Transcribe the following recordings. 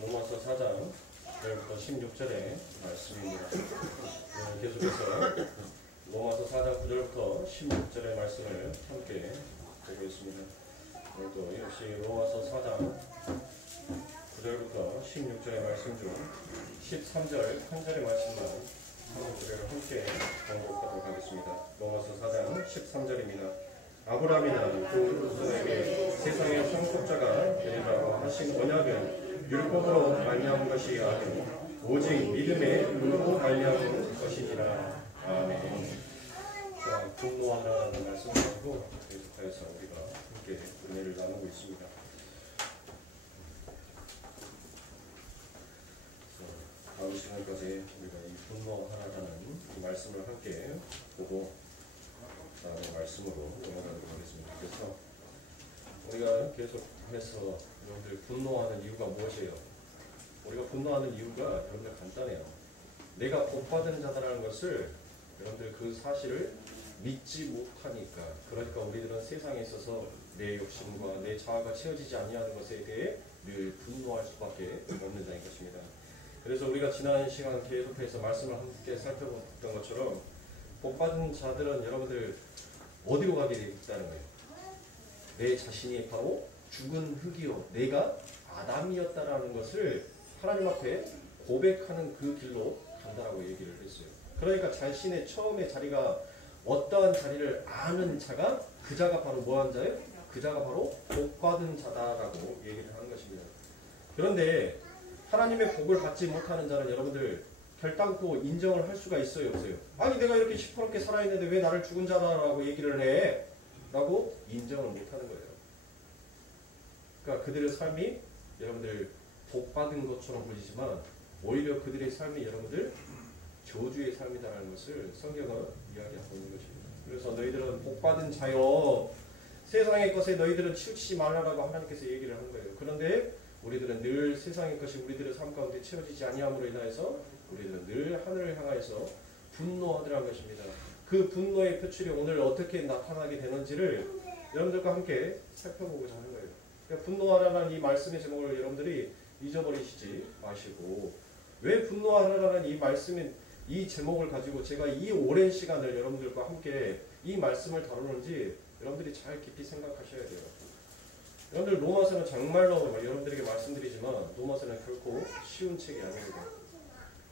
로마서 4장 1절부터 16절의 말씀입니다. 계속해서 로마서 4장 9절부터 16절의 말씀을 함께 보고 있습니다. 오늘도 역시 로마서 4장 9절부터 16절의 말씀 중 13절 한 절의 말씀만 한 절을 함께 공독하도록 하겠습니다. 로마서 4장 13절입니다. 아브라함이나 그 후손에게 세상의 상속자가 되리라고 하신 언약은 율법으로 말미암은 것이 아니고 오직 믿음의 의로 말미암은 것이니라. 아멘. 자, 분노하라는 말씀을 가지고 계속해서 우리가 함께 은혜를 나누고 있습니다. 다음 시간까지 우리가 이 분노하라는 이 말씀을 함께 보고 다음 말씀으로 넘어가도록 하겠습니다. 그래서 우리가 계속해서 여러분들 분노하는 이유가 무엇이에요? 우리가 분노하는 이유가 여러분들 간단해요. 내가 복받은 자다라는 것을 여러분들 그 사실을 믿지 못하니까, 그러니까 우리들은 세상에 있어서 내 욕심과 내 자아가 채워지지 아니하는 것에 대해 늘 분노할 수밖에 없는다는 것입니다. 그래서 우리가 지난 시간 계속해서 말씀을 함께 살펴봤던 것처럼 복받은 자들은 여러분들 어디로 가게 되어 있다는 거예요? 내 자신이 바로 죽은 흙이요 내가 아담이었다라는 것을 하나님 앞에 고백하는 그 길로 간다라고 얘기를 했어요. 그러니까 자신의 처음의 자리가 어떠한 자리를 아는 자가 그 자가 바로 뭐한 자예요? 그 자가 바로 복받은 자다라고 얘기를 하는 것입니다. 그런데 하나님의 복을 받지 못하는 자는 여러분들 결단코 인정을 할 수가 있어요, 없어요? 아니 내가 이렇게 시퍼렇게 살아있는데 왜 나를 죽은 자다라고 얘기를 해? 라고 인정을 못하는 거예요. 그러니까 그들의 삶이 여러분들 복받은 것처럼 보이지만 오히려 그들의 삶이 여러분들 저주의 삶이다라는 것을 성경은 이야기하고 있는 것입니다. 그래서 너희들은 복받은 자여 세상의 것에 너희들은 치우치지 말라라고 하나님께서 얘기를 하는 거예요. 그런데 우리들은 늘 세상의 것이 우리들의 삶 가운데 채워지지 아니함으로 인하여서 우리들은 늘 하늘을 향하여서 분노하더라는 것입니다. 그 분노의 표출이 오늘 어떻게 나타나게 되는지를 여러분들과 함께 살펴보고자 하는 거예요. 그러니까 분노하라는 이 말씀의 제목을 여러분들이 잊어버리시지 마시고, 왜 분노하라는 이 말씀의 이 제목을 가지고 제가 이 오랜 시간을 여러분들과 함께 이 말씀을 다루는지 여러분들이 잘 깊이 생각하셔야 돼요. 여러분들 로마서는 정말로 여러분들에게 말씀드리지만 로마서는 결코 쉬운 책이 아닙니다.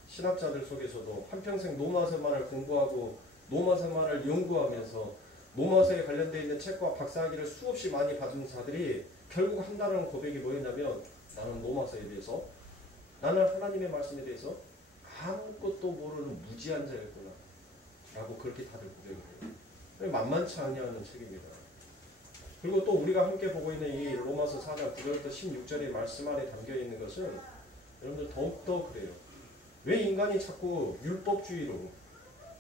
신학자들 속에서도 한평생 로마서만을 공부하고 로마서만을 연구하면서 로마서에 관련되어 있는 책과 박사학위를 수없이 많이 받은 자들이 결국 한다는 고백이 뭐였냐면, 나는 로마서에 대해서, 나는 하나님의 말씀에 대해서 아무것도 모르는 무지한 자였구나 라고 그렇게 다들 고백을 해요. 만만치 않냐는 책입니다. 그리고 또 우리가 함께 보고 있는 이 로마서 4장 9절부터 16절의 말씀 안에 담겨있는 것은 여러분들 더욱더 그래요. 왜 인간이 자꾸 율법주의로,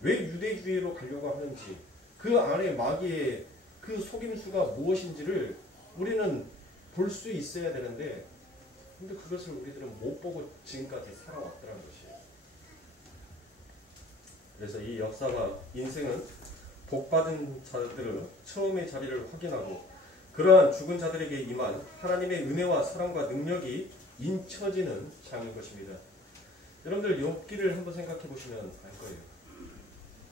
왜 유대주의로 가려고 하는지, 그 안에 마귀의 그 속임수가 무엇인지를 우리는 볼 수 있어야 되는데, 근데 그것을 우리들은 못 보고 지금까지 살아왔더라는 것이에요. 그래서 이 역사가, 인생은 복받은 자들은 처음의 자리를 확인하고 그러한 죽은 자들에게 임한 하나님의 은혜와 사랑과 능력이 인쳐지는 장인 것입니다. 여러분들 욥기를 한번 생각해 보시면 알 거예요.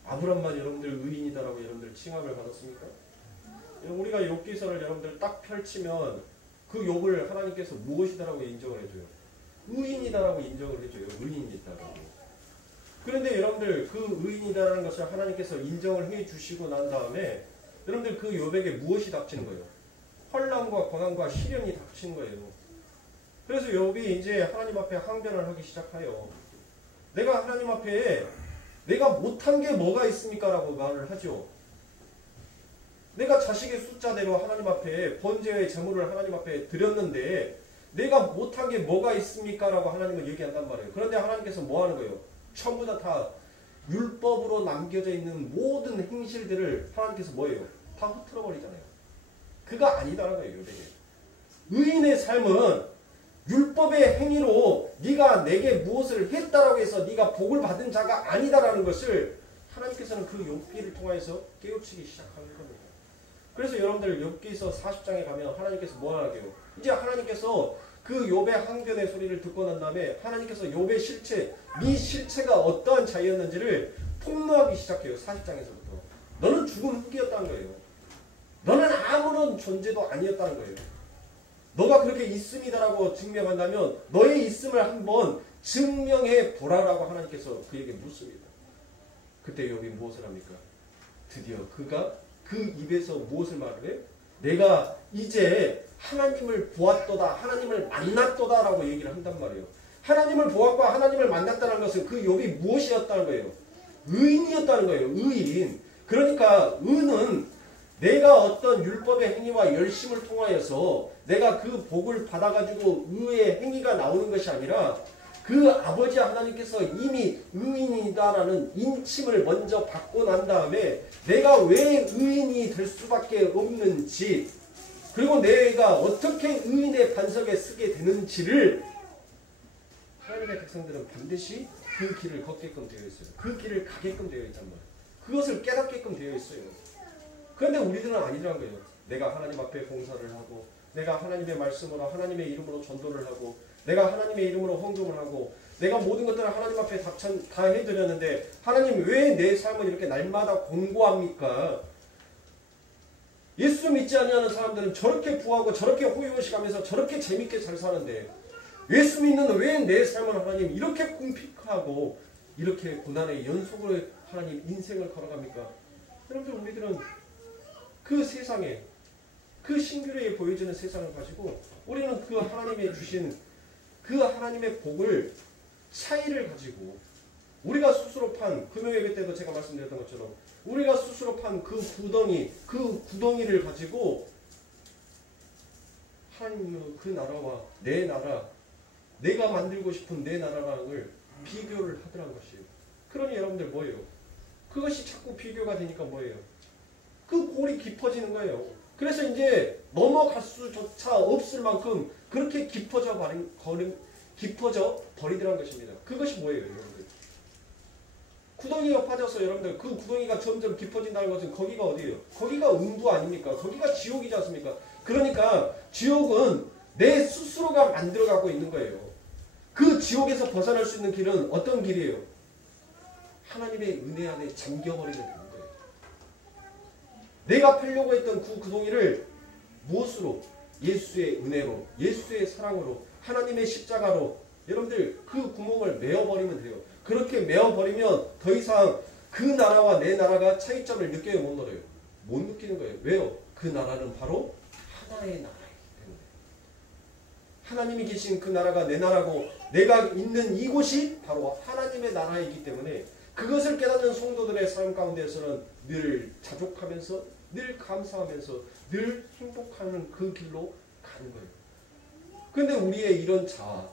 아브람만 여러분들 의인이다라고 여러분들 칭함을 받았습니까? 우리가 욥기서를 여러분들 딱 펼치면 그 욥을 하나님께서 무엇이다라고 인정을 해줘요? 의인이다라고 인정을 해줘요. 의인이다라고. 그런데 여러분들 그 의인이다라는 것을 하나님께서 인정을 해주시고 난 다음에 여러분들 그 욥에게 무엇이 닥치는 거예요? 환난과 고난과 시련이 닥치는 거예요. 그래서 욥이 이제 하나님 앞에 항변을 하기 시작해요. 내가 하나님 앞에 내가 못한 게 뭐가 있습니까? 라고 말을 하죠. 내가 자식의 숫자대로 하나님 앞에 번제의 제물을 하나님 앞에 드렸는데 내가 못한 게 뭐가 있습니까? 라고 하나님은 얘기한단 말이에요. 그런데 하나님께서 뭐 하는 거예요? 전부 다 율법으로 남겨져 있는 모든 행실들을 하나님께서 뭐예요? 다 흐트러 버리잖아요. 그거 아니다라는 거예요. 의인의 삶은 율법의 행위로 네가 내게 무엇을 했다라고 해서 네가 복을 받은 자가 아니다라는 것을 하나님께서는 그 욥기를 통해서 깨우치기 시작하는 겁니다. 그래서 여러분들 욥기서 40장에 가면 하나님께서 뭐 하게요? 이제 하나님께서 그 그 욥의 항변의 소리를 듣고 난 다음에 하나님께서 욥의 실체, 네 실체가 어떠한 자였는지를 폭로하기 시작해요. 40장에서부터. 너는 죽은 흙이었다는 거예요. 너는 아무런 존재도 아니었다는 거예요. 너가 그렇게 있음이다라고 증명한다면 너의 있음을 한번 증명해 보라라고 하나님께서 그에게 묻습니다. 그때 욥이 무엇을 합니까? 드디어 그가 그 입에서 무엇을 말을 해요? 내가 이제 하나님을 보았도다, 하나님을 만났도다 라고 얘기를 한단 말이에요. 하나님을 보았고 하나님을 만났다는 것은 그 욥이 무엇이었다는 거예요? 의인이었다는 거예요. 의인. 그러니까 의는 내가 어떤 율법의 행위와 열심을 통하여서 내가 그 복을 받아가지고 의의 행위가 나오는 것이 아니라 그 아버지 하나님께서 이미 의인이다라는 인침을 먼저 받고 난 다음에 내가 왜 의인이 될 수밖에 없는지, 그리고 내가 어떻게 의인의 반석에 서게 되는지를 하나님의 백성들은 반드시 그 길을 걷게끔 되어 있어요. 그 길을 가게끔 되어 있단 말이에요. 그것을 깨닫게끔 되어 있어요. 그런데 우리들은 아니란 거예요. 내가 하나님 앞에 봉사를 하고, 내가 하나님의 말씀으로 하나님의 이름으로 전도를 하고, 내가 하나님의 이름으로 헌금을 하고, 내가 모든 것들을 하나님 앞에 다 해드렸는데 하나님 왜 내 삶을 이렇게 날마다 공고합니까? 예수 믿지 않는 사람들은 저렇게 부하고 저렇게 호의호식하면서 저렇게 재밌게 잘 사는데 예수 믿는 왜 내 삶을 하나님 이렇게 궁핍하고 이렇게 고난의 연속으로 하나님 인생을 걸어갑니까? 여러분들, 우리들은 그 세상에, 그 신규리에 보여지는 세상을 가지고 우리는 그 하나님의 주신 그 하나님의 복을, 차이를 가지고 우리가 스스로 판, 금요예배 때도 제가 말씀드렸던 것처럼 우리가 스스로 판 그 구덩이를 가지고 하나님의 그 나라와 내 나라, 내가 만들고 싶은 내 나라랑을 비교를 하더란 것이에요. 그러니 여러분들 뭐예요? 그것이 자꾸 비교가 되니까 뭐예요? 그 골이 깊어지는 거예요. 그래서 이제 넘어갈 수조차 없을 만큼 그렇게 깊어져 버리더란 것입니다. 그것이 뭐예요, 여러분들? 구덩이가 빠져서 여러분들 그 구덩이가 점점 깊어진다는 것은 거기가 어디예요? 거기가 음부 아닙니까? 거기가 지옥이지 않습니까? 그러니까 지옥은 내 스스로가 만들어가고 있는 거예요. 그 지옥에서 벗어날 수 있는 길은 어떤 길이에요? 하나님의 은혜 안에 잠겨버리게 되는 거예요. 내가 팔려고 했던 그 구덩이를 무엇으로? 예수의 은혜로, 예수의 사랑으로, 하나님의 십자가로 여러분들 그 구멍을 메어버리면 돼요. 그렇게 메어버리면 더 이상 그 나라와 내 나라가 차이점을 느껴요, 못 느껴요? 못 느끼는 거예요. 왜요? 그 나라는 바로 하나의 나라이기 때문에. 하나님이 계신 그 나라가 내 나라고 내가 있는 이곳이 바로 하나님의 나라이기 때문에 그것을 깨닫는 성도들의 삶 가운데서는 늘 자족하면서, 늘 감사하면서, 늘 행복하는 그 길로 가는 거예요. 그런데 우리의 이런 자아,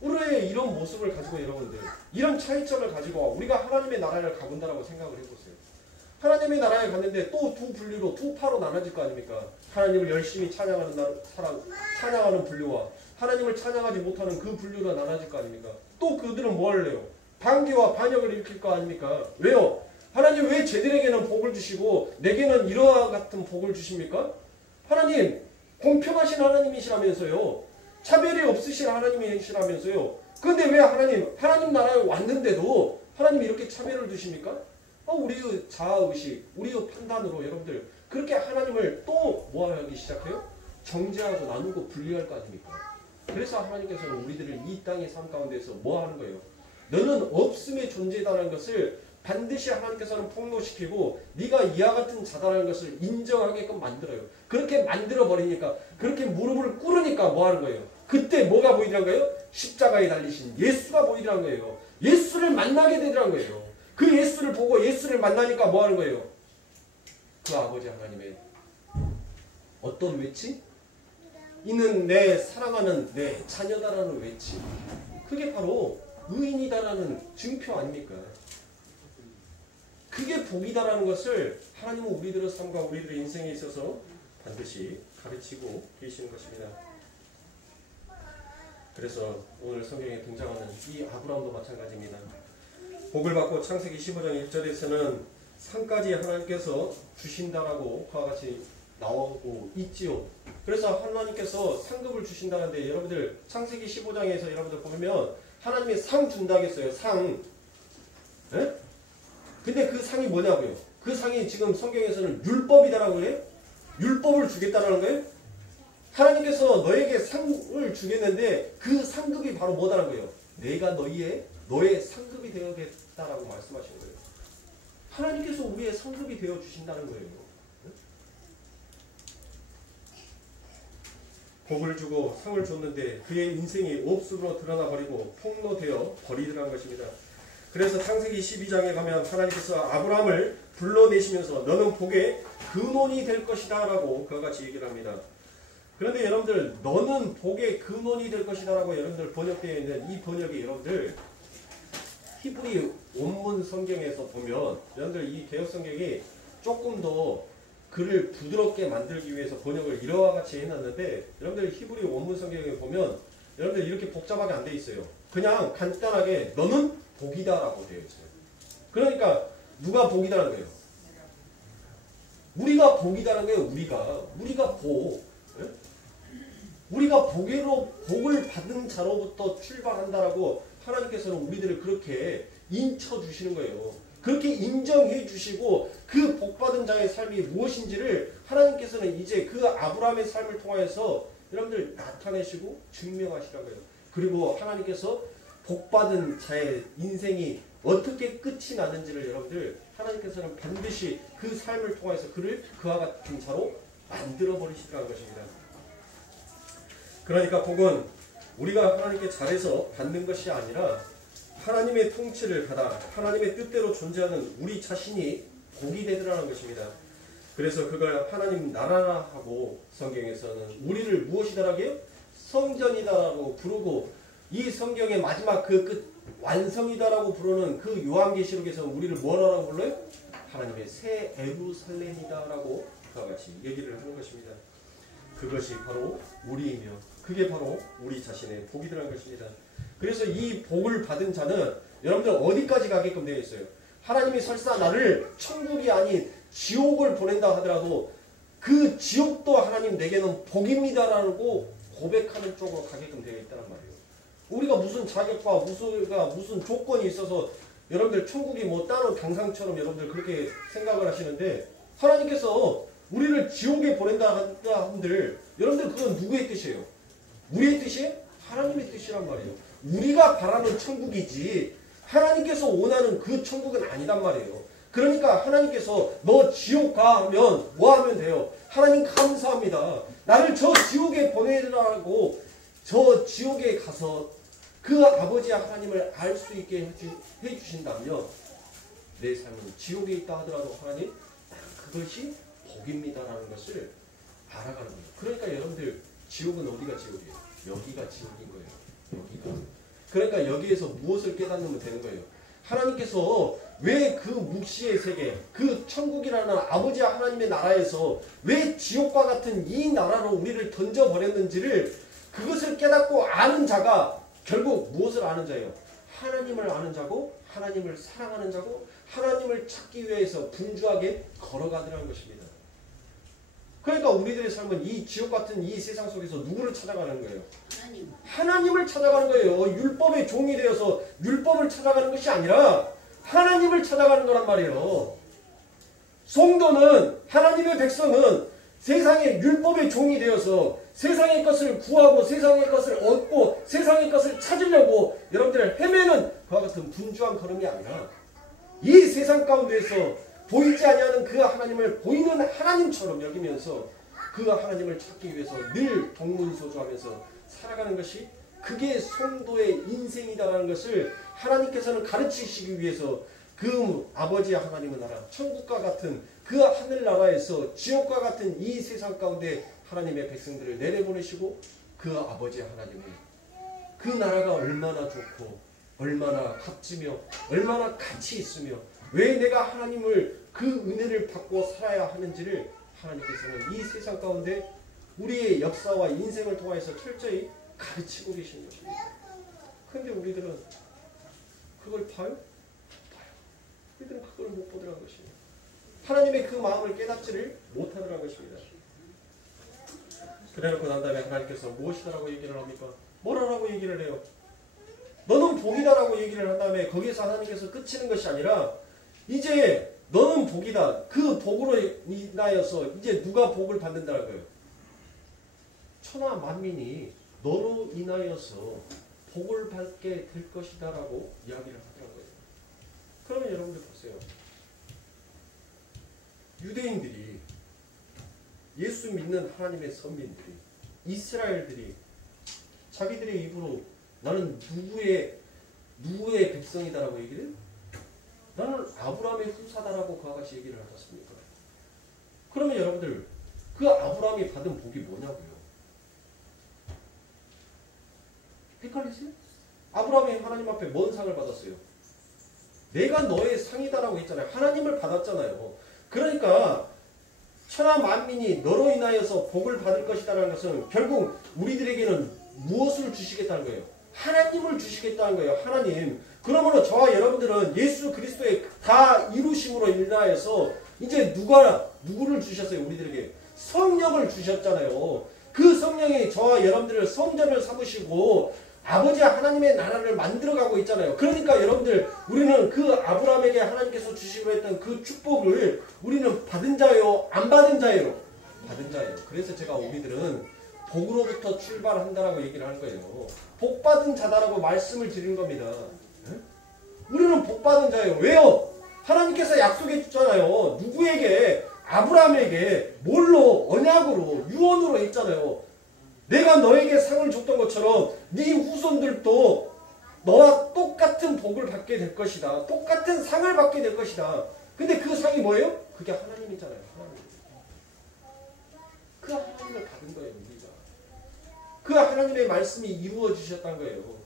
우리의 이런 모습을 가지고 여러분들, 이런 차이점을 가지고 우리가 하나님의 나라를 가본다라고 생각을 해보세요. 하나님의 나라에 갔는데 또 두 분류로, 두 파로 나눠질 거 아닙니까? 하나님을 열심히 찬양하는 찬양하는 분류와 하나님을 찬양하지 못하는 그 분류로 나눠질 거 아닙니까? 또 그들은 뭐 할래요? 반기와 반역을 일으킬 거 아닙니까? 왜요? 하나님 왜 쟤들에게는 복을 주시고 내게는 이러한 같은 복을 주십니까? 하나님 공평하신 하나님이시라면서요. 차별이 없으신 하나님이시라면서요. 그런데 왜 하나님 나라에 왔는데도 하나님이 이렇게 차별을 두십니까? 우리의 자아의식, 우리의 판단으로 여러분들 그렇게 하나님을 또 뭐하기 시작해요? 정죄하고 나누고 분리할 거 아닙니까? 그래서 하나님께서는 우리들을 이 땅의 삶 가운데서 뭐 하는 거예요? 너는 없음의 존재다라는 것을 반드시 하나님께서는 폭로시키고 네가 이와 같은 자다라는 것을 인정하게끔 만들어요. 그렇게 만들어버리니까, 그렇게 무릎을 꿇으니까 뭐 하는 거예요? 그때 뭐가 보이더란 거예요? 십자가에 달리신 예수가 보이더란 거예요. 예수를 만나게 되더란 거예요. 그 예수를 보고 예수를 만나니까 뭐 하는 거예요? 그 아버지 하나님의 어떤 외침? 이는 내 사랑하는 내 자녀다라는 외침. 그게 바로 의인이다라는 증표 아닙니까? 그게 복이다라는 것을 하나님은 우리들의 삶과 우리들의 인생에 있어서 반드시 가르치고 계시는 것입니다. 그래서 오늘 성경에 등장하는 이 아브라함도 마찬가지입니다. 복을 받고 창세기 15장 1절에서는 산까지 하나님께서 주신다라고 그와 같이 나오고 있지요. 그래서 하나님께서 상급을 주신다는데 여러분들 창세기 15장에서 여러분들 보면 하나님이 상 준다겠어요. 상. 에? 근데 그 상이 뭐냐고요? 그 상이 지금 성경에서는 율법이다라고 해요? 율법을 주겠다라는 거예요? 하나님께서 너에게 상을 주겠는데 그 상급이 바로 뭐다라는 거예요? 내가 너의 상급이 되어겠다라고 말씀하시는 거예요. 하나님께서 우리의 상급이 되어 주신다는 거예요. 복을 주고 상을 줬는데 그의 인생이 옵수로 드러나 버리고 폭로되어 버리더라는 것입니다. 그래서 창세기 12장에 가면 하나님께서 아브라함을 불러내시면서 너는 복의 근원이 될 것이다 라고 그와 같이 얘기를 합니다. 그런데 여러분들 너는 복의 근원이 될 것이다 라고 여러분들 번역되어 있는 이 번역이 여러분들 히브리 원문 성경에서 보면 여러분들 이 개역 성경이 조금 더 글을 부드럽게 만들기 위해서 번역을 이와 같이 해놨는데 여러분들 히브리 원문 성경에 보면 여러분들 이렇게 복잡하게 안 돼 있어요. 그냥 간단하게 너는 복이다라고 되어 있어요. 그러니까 누가 복이다라는 거예요? 우리가 복이다라는 거예요. 우리가 복. 네? 우리가 복을 받은 자로부터 출발한다라고 하나님께서는 우리들을 그렇게 인쳐주시는 거예요. 그렇게 인정해 주시고 그 복받은 자의 삶이 무엇인지를 하나님께서는 이제 그 아브라함의 삶을 통하여서 여러분들 나타내시고 증명하시라는 거예요. 그리고 하나님께서 복받은 자의 인생이 어떻게 끝이 나는지를 여러분들 하나님께서는 반드시 그 삶을 통해서 그를 그와 같은 자로 만들어 버리시라는 것입니다. 그러니까 복은 우리가 하나님께 잘해서 받는 것이 아니라 하나님의 통치를 받아 하나님의 뜻대로 존재하는 우리 자신이 복이 되더라는 것입니다. 그래서 그걸 하나님 나라라 하고 성경에서는 우리를 무엇이다라고요? 성전이다라고 부르고 이 성경의 마지막 그 끝 완성이다라고 부르는 그 요한계시록에서 우리를 뭐라고 불러요? 하나님의 새 예루살렘이다라고 그와 같이 얘기를 하는 것입니다. 그것이 바로 우리이며 그게 바로 우리 자신의 복이라는 것입니다. 그래서 이 복을 받은 자는 여러분들 어디까지 가게끔 되어 있어요? 하나님이 설사 나를 천국이 아닌 지옥을 보낸다 하더라도 그 지옥도 하나님 내게는 복입니다라고 고백하는 쪽으로 가게끔 되어 있다는 말이에요. 우리가 무슨 자격과 무슨 조건이 있어서 여러분들 천국이 뭐 따로 당상처럼 여러분들 그렇게 생각을 하시는데 하나님께서 우리를 지옥에 보낸다 한들 여러분들 그건 누구의 뜻이에요? 우리의 뜻이에요? 하나님의 뜻이란 말이에요. 우리가 바라는 천국이지 하나님께서 원하는 그 천국은 아니단 말이에요. 그러니까 하나님께서 너 지옥 가 하면 뭐 하면 돼요? 하나님 감사합니다. 나를 저 지옥에 보내라고 저 지옥에 가서 그 아버지 하나님을 알 수 있게 해주신다면 내 삶은 지옥에 있다 하더라도 하나님 그것이 복입니다라는 것을 알아가는 거예요. 그러니까 여러분들 지옥은 어디가 지옥이에요? 여기가 지옥인 거예요. 여기가. 그러니까 여기에서 무엇을 깨닫으면 되는 거예요. 하나님께서 왜 그 묵시의 세계, 그 천국이라는 아버지 하나님의 나라에서 왜 지옥과 같은 이 나라로 우리를 던져버렸는지를 그것을 깨닫고 아는 자가 결국 무엇을 아는 자예요? 하나님을 아는 자고 하나님을 사랑하는 자고 하나님을 찾기 위해서 분주하게 걸어가더라는 것입니다. 그러니까 우리들의 삶은 이 지옥 같은 이 세상 속에서 누구를 찾아가는 거예요? 하나님을 찾아가는 거예요. 율법의 종이 되어서 율법을 찾아가는 것이 아니라 하나님을 찾아가는 거란 말이에요. 성도는 하나님의 백성은 세상의 율법의 종이 되어서 세상의 것을 구하고 세상의 것을 얻고 세상의 것을 찾으려고 여러분들 헤매는 그와 같은 분주한 걸음이 아니라 이 세상 가운데서 보이지 아니하는 그 하나님을 보이는 하나님처럼 여기면서 그 하나님을 찾기 위해서 늘 동문서주하면서 살아가는 것이 그게 성도의 인생이다라는 것을 하나님께서는 가르치시기 위해서 그 아버지 하나님의 나라 천국과 같은 그 하늘나라에서 지옥과 같은 이 세상 가운데 하나님의 백성들을 내려보내시고 그 아버지 하나님의 그 나라가 얼마나 좋고 얼마나 값지며 얼마나 가치 있으며 왜 내가 하나님을 그 은혜를 받고 살아야 하는지를 하나님께서는 이 세상 가운데 우리의 역사와 인생을 통해서 철저히 가르치고 계신 것입니다. 그런데 우리들은 그걸 봐요? 우리들은 그걸 못 보더라는 것입니다. 하나님의 그 마음을 깨닫지를 못하더라는 것입니다. 그래놓고 난 다음에 하나님께서 무엇이다라고 얘기를 합니까? 뭐라고 얘기를 해요? 너는 복이다라고 얘기를 한 다음에 거기에서 하나님께서 끝이는 것이 아니라 이제 너는 복이다. 그 복으로 인하여서 이제 누가 복을 받는다는 거예요? 천하 만민이 너로 인하여서 복을 받게 될 것이다 라고 이야기를 하더라고요. 그러면 여러분들 보세요. 유대인들이, 예수 믿는 하나님의 선민들이, 이스라엘들이 자기들의 입으로 나는 누구의 백성이다라고 얘기를 해요? 나는 아브라함의 후사다라고 그와 같이 얘기를 하지 않습니까? 그러면 여러분들 그 아브라함이 받은 복이 뭐냐고요? 헷갈리세요? 아브라함이 하나님 앞에 뭔 상을 받았어요? 내가 너의 상이다라고 했잖아요. 하나님을 받았잖아요. 그러니까 천하 만민이 너로 인하여서 복을 받을 것이다라는 것은 결국 우리들에게는 무엇을 주시겠다는 거예요? 하나님을 주시겠다는 거예요. 하나님. 그러므로 저와 여러분들은 예수 그리스도의 다 이루심으로 인하여서 이제 누구를 주셨어요? 우리들에게 성령을 주셨잖아요. 그 성령이 저와 여러분들을 성전을 삼으시고 아버지 하나님의 나라를 만들어가고 있잖아요. 그러니까 여러분들 우리는 그 아브라함에게 하나님께서 주시기로 했던 그 축복을 우리는 받은 자예요? 안 받은 자예요? 받은 자예요. 그래서 제가 우리들은 복으로부터 출발한다라고 얘기를 하는 거예요. 복 받은 자다라고 말씀을 드리는 겁니다. 우리는 복 받은 자예요. 왜요? 하나님께서 약속해 줬잖아요. 누구에게? 아브라함에게 뭘로? 언약으로, 유언으로 했잖아요. 내가 너에게 상을 줬던 것처럼 네 후손들도 너와 똑같은 복을 받게 될 것이다. 똑같은 상을 받게 될 것이다. 근데 그 상이 뭐예요? 그게 하나님이잖아요. 하나님. 그 하나님을 받은 거예요. 우리가. 그 하나님의 말씀이 이루어지셨다는 거예요.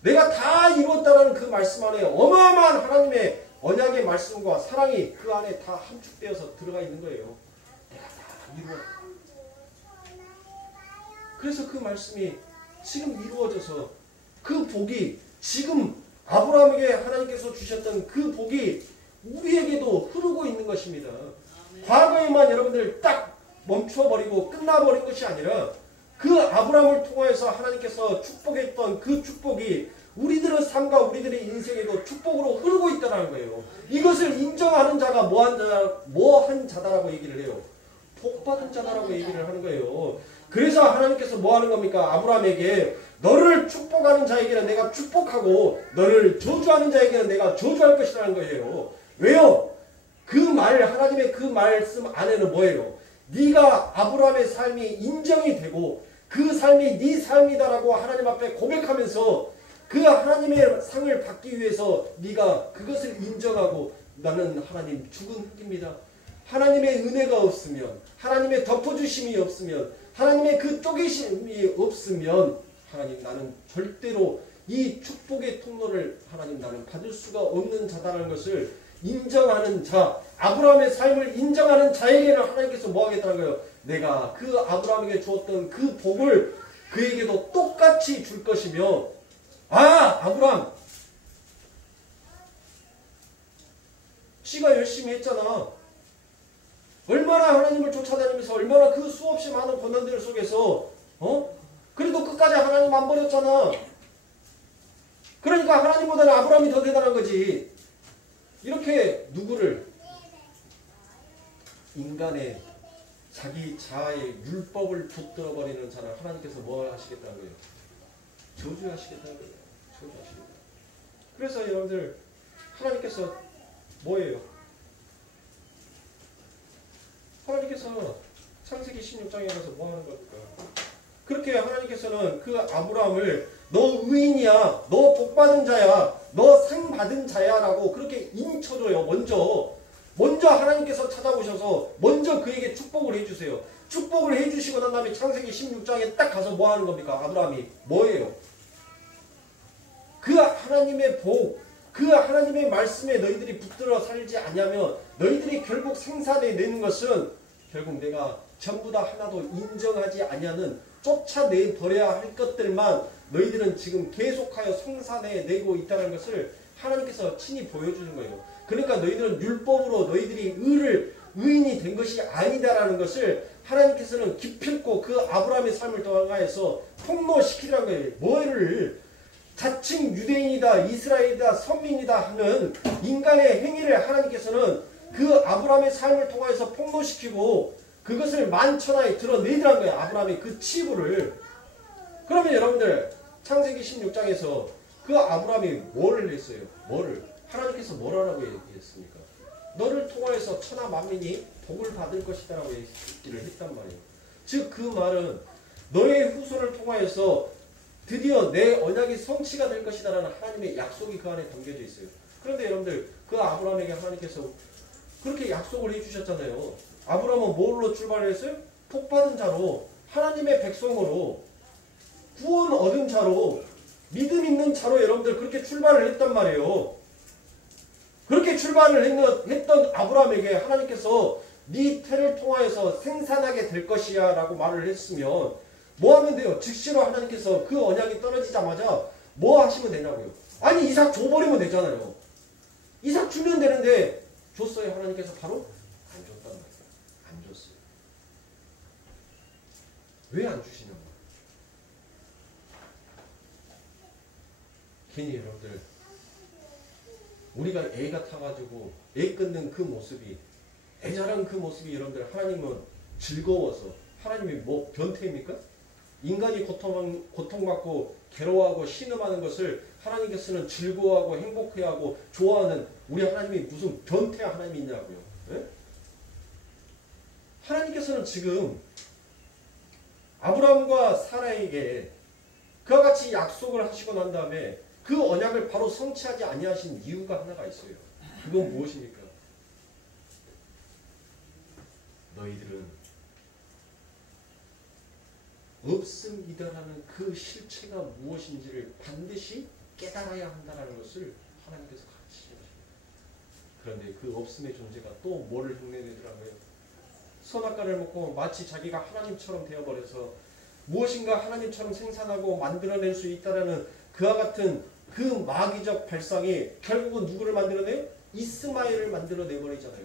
내가 다 이루었다라는 그 말씀 안에 어마어마한 하나님의 언약의 말씀과 사랑이 그 안에 다 함축되어서 들어가 있는 거예요. 내가 다 이루었다. 그래서 그 말씀이 지금 이루어져서 그 복이 지금 아브라함에게 하나님께서 주셨던 그 복이 우리에게도 흐르고 있는 것입니다. 과거에만 여러분들 딱 멈춰버리고 끝나버린 것이 아니라 그 아브라함을 통해서 하나님께서 축복했던 그 축복이 우리들의 삶과 우리들의 인생에도 축복으로 흐르고 있다는 거예요. 이것을 인정하는 자가 뭐한 자다라고 얘기를 해요? 복받은 자다라고 얘기를 하는 거예요. 그래서 하나님께서 뭐 하는 겁니까? 아브라함에게 너를 축복하는 자에게는 내가 축복하고 너를 저주하는 자에게는 내가 저주할 것이라는 거예요. 왜요? 그 말, 하나님의 그 말씀 안에는 뭐예요? 네가 아브라함의 삶이 인정이 되고 그 삶이 네 삶이다라고 하나님 앞에 고백하면서 그 하나님의 상을 받기 위해서 네가 그것을 인정하고 나는 하나님 죽은 흙입니다. 하나님의 은혜가 없으면, 하나님의 덮어주심이 없으면, 하나님의 그 쪼개심이 없으면 하나님 나는 절대로 이 축복의 통로를 하나님 나는 받을 수가 없는 자다라는 것을 인정하는 자, 아브라함의 삶을 인정하는 자에게는 하나님께서 뭐 하겠다는 거예요? 내가 그 아브라함에게 주었던 그 복을 그에게도 똑같이 줄 것이며, 아브라함 씨가 열심히 했잖아. 얼마나 하나님을 쫓아다니면서 얼마나 그 수없이 많은 고난들 속에서 그래도 끝까지 하나님 안 버렸잖아. 그러니까 하나님보다는 아브라함이 더 대단한 거지. 이렇게 누구를 인간의 자기 자아의 율법을 붙들어버리는 자는 하나님께서 뭘 하시겠다는 거예요? 저주하시겠다는 거예요. 저주하시겠다. 그래서 여러분들 하나님께서 뭐예요? 하나님께서 창세기 16장에 가서 뭐 하는 겁니까? 그렇게 하나님께서는 그 아브라함을 너 의인이야, 너 복받은 자야, 너 상 받은 자야 라고 그렇게 인쳐줘요. 먼저 하나님께서 찾아오셔서 먼저 그에게 축복을 해주세요. 축복을 해주시고 난 다음에 창세기 16장에 딱 가서 뭐 하는 겁니까? 아브라함이 뭐예요? 그 하나님의 복, 그 하나님의 말씀에 너희들이 붙들어 살지 않냐면 너희들이 결국 생산해내는 것은 결국 내가 전부 다 하나도 인정하지 아니하는 쫓아내버려야 할 것들만 너희들은 지금 계속하여 생산해내고 있다는 것을 하나님께서 친히 보여주는 거예요. 그러니까 너희들은 율법으로 너희들이 의를 의인이 된 것이 아니다라는 것을 하나님께서는 기필코 그 아브라함의 삶을 통하여서 폭로시키라는 거예요. 뭐를 자칭 유대인이다, 이스라엘이다, 선민이다 하는 인간의 행위를 하나님께서는 그 아브라함의 삶을 통하여서 폭로시키고 그것을 만천하에 드러내더란 거예요. 아브라함의 그 치부를. 그러면 여러분들 창세기 16장에서 그 아브라함이 뭘 했어요? 뭐를? 하나님께서 뭐라고 얘기했습니까? 너를 통하여서 천하 만민이 복을 받을 것이다 라고 얘기를 했단 말이에요. 즉 그 말은 너의 후손을 통하여서 드디어 내 언약이 성취가 될 것이다 라는 하나님의 약속이 그 안에 담겨져 있어요. 그런데 여러분들 그 아브라함에게 하나님께서 그렇게 약속을 해주셨잖아요. 아브라함은 뭘로 출발했어요? 복받은 자로, 하나님의 백성으로, 구원 얻은 자로, 믿음 있는 자로 여러분들 그렇게 출발을 했단 말이에요. 그렇게 출발을 했던 아브라함에게 하나님께서 네 태를 통하여서 생산하게 될 것이야 라고 말을 했으면 뭐 하면 돼요? 즉시로 하나님께서 그 언약이 떨어지자마자 뭐 하시면 되냐고요? 아니 이삭 줘버리면 되잖아요. 이삭 주면 되는데 줬어요. 하나님께서 바로 안 줬단 말이에요. 안 줬어요. 왜 안 주시냐고. 괜히 여러분들 우리가 애 같아가지고 애 끊는 그 모습이, 애 자란 그 모습이 여러분들 하나님은 즐거워서, 하나님이 뭐 변태입니까? 인간이 고통받고 괴로워하고 신음하는 것을 하나님께서는 즐거워하고 행복해하고 좋아하는 우리 하나님이 무슨 변태 하나님이 있냐고요. 네? 하나님께서는 지금 아브라함과 사라에게 그와 같이 약속을 하시고 난 다음에 그 언약을 바로 성취하지 아니하신 이유가 하나가 있어요. 그건 무엇입니까? 너희들은 없음이다라는 그 실체가 무엇인지를 반드시 깨달아야 한다는 것을 하나님께서 가르치시는 것입니다. 그런데 그 없음의 존재가 또 뭐를 흉내내더라고요. 선악과를 먹고 마치 자기가 하나님처럼 되어버려서 무엇인가 하나님처럼 생산하고 만들어낼 수 있다라는 그와 같은 그 마귀적 발상이 결국은 누구를 만들어내요? 이스마엘을 만들어내버리잖아요.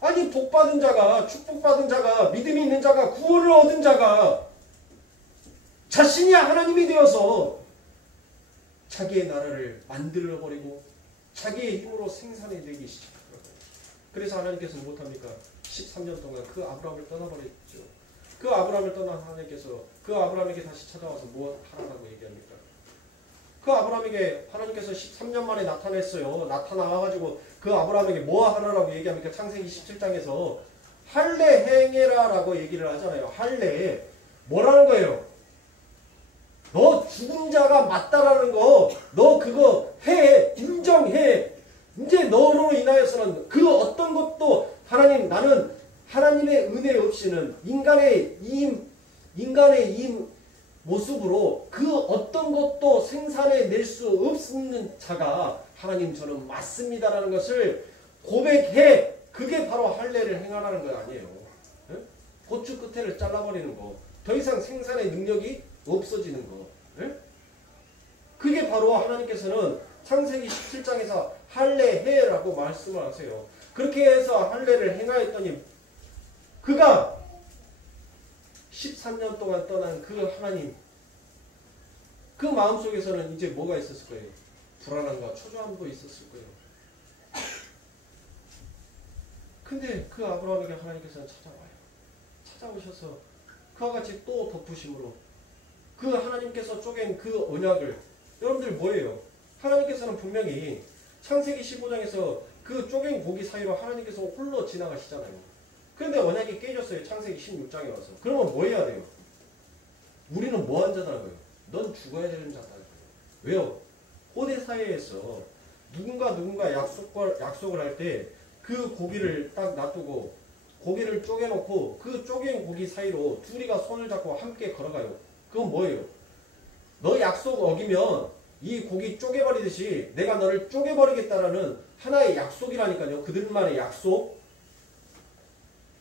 아니 복받은 자가, 축복받은 자가, 믿음이 있는 자가, 구원을 얻은 자가 자신이 하나님이 되어서 자기의 나라를 만들어버리고 자기의 힘으로 생산해내기 시작하더라고요. 그래서 하나님께서는 못합니까? 13년 동안 그 아브라함을 떠나버렸죠. 그 아브라함을 떠난 하나님께서 그 아브라함에게 다시 찾아와서 뭐 하라고 얘기합니까? 그 아브라함에게 하나님께서 13년 만에 나타냈어요. 나타나가지고 그 아브라함에게 뭐 하라고 얘기합니까? 창세기 17장에서 할례 행해라 라고 얘기를 하잖아요. 할례. 뭐라는 거예요? 너 죽은 자가 맞다라는 거, 너 그거 해. 인정해. 이제 너로 인하여서는 그 어떤 것도 하나님, 나는 하나님의 은혜 없이는 인간의 이 모습으로 그 어떤 것도 생산해낼 수 없는 자가 하나님 저는 맞습니다라는 것을 고백해. 그게 바로 할례를 행하라는 거 아니에요. 네? 고추 끝에를 잘라버리는 거. 더 이상 생산의 능력이 없어지는 거. 네? 그게 바로 하나님께서는 창세기 17장에서 할례해라고 말씀을 하세요. 그렇게 해서 할례를 행하였더니 그가 13년 동안 떠난 그 하나님, 그 마음속에서는 이제 뭐가 있었을 거예요? 불안함과 초조함도 있었을 거예요. 근데 그 아브라함에게 하나님께서는 찾아와요. 찾아오셔서 그와 같이 또 덮으심으로 그 하나님께서 쪼갠 그 언약을, 여러분들 뭐예요? 하나님께서는 분명히 창세기 15장에서 그 쪼갠 고기 사이로 하나님께서 홀로 지나가시잖아요. 그런데 언약이 깨졌어요. 창세기 16장에 와서. 그러면 뭐 해야 돼요? 우리는 뭐 한 자다는 거예요? 넌 죽어야 되는 자다. 왜요? 호대 사회에서 누군가 약속을 할 때 그 고기를 딱 놔두고 고기를 쪼개놓고 그 쪼갠 고기 사이로 둘이가 손을 잡고 함께 걸어가요. 그건 뭐예요? 너 약속 어기면 이 고기 쪼개버리듯이 내가 너를 쪼개버리겠다라는 하나의 약속이라니까요. 그들만의 약속.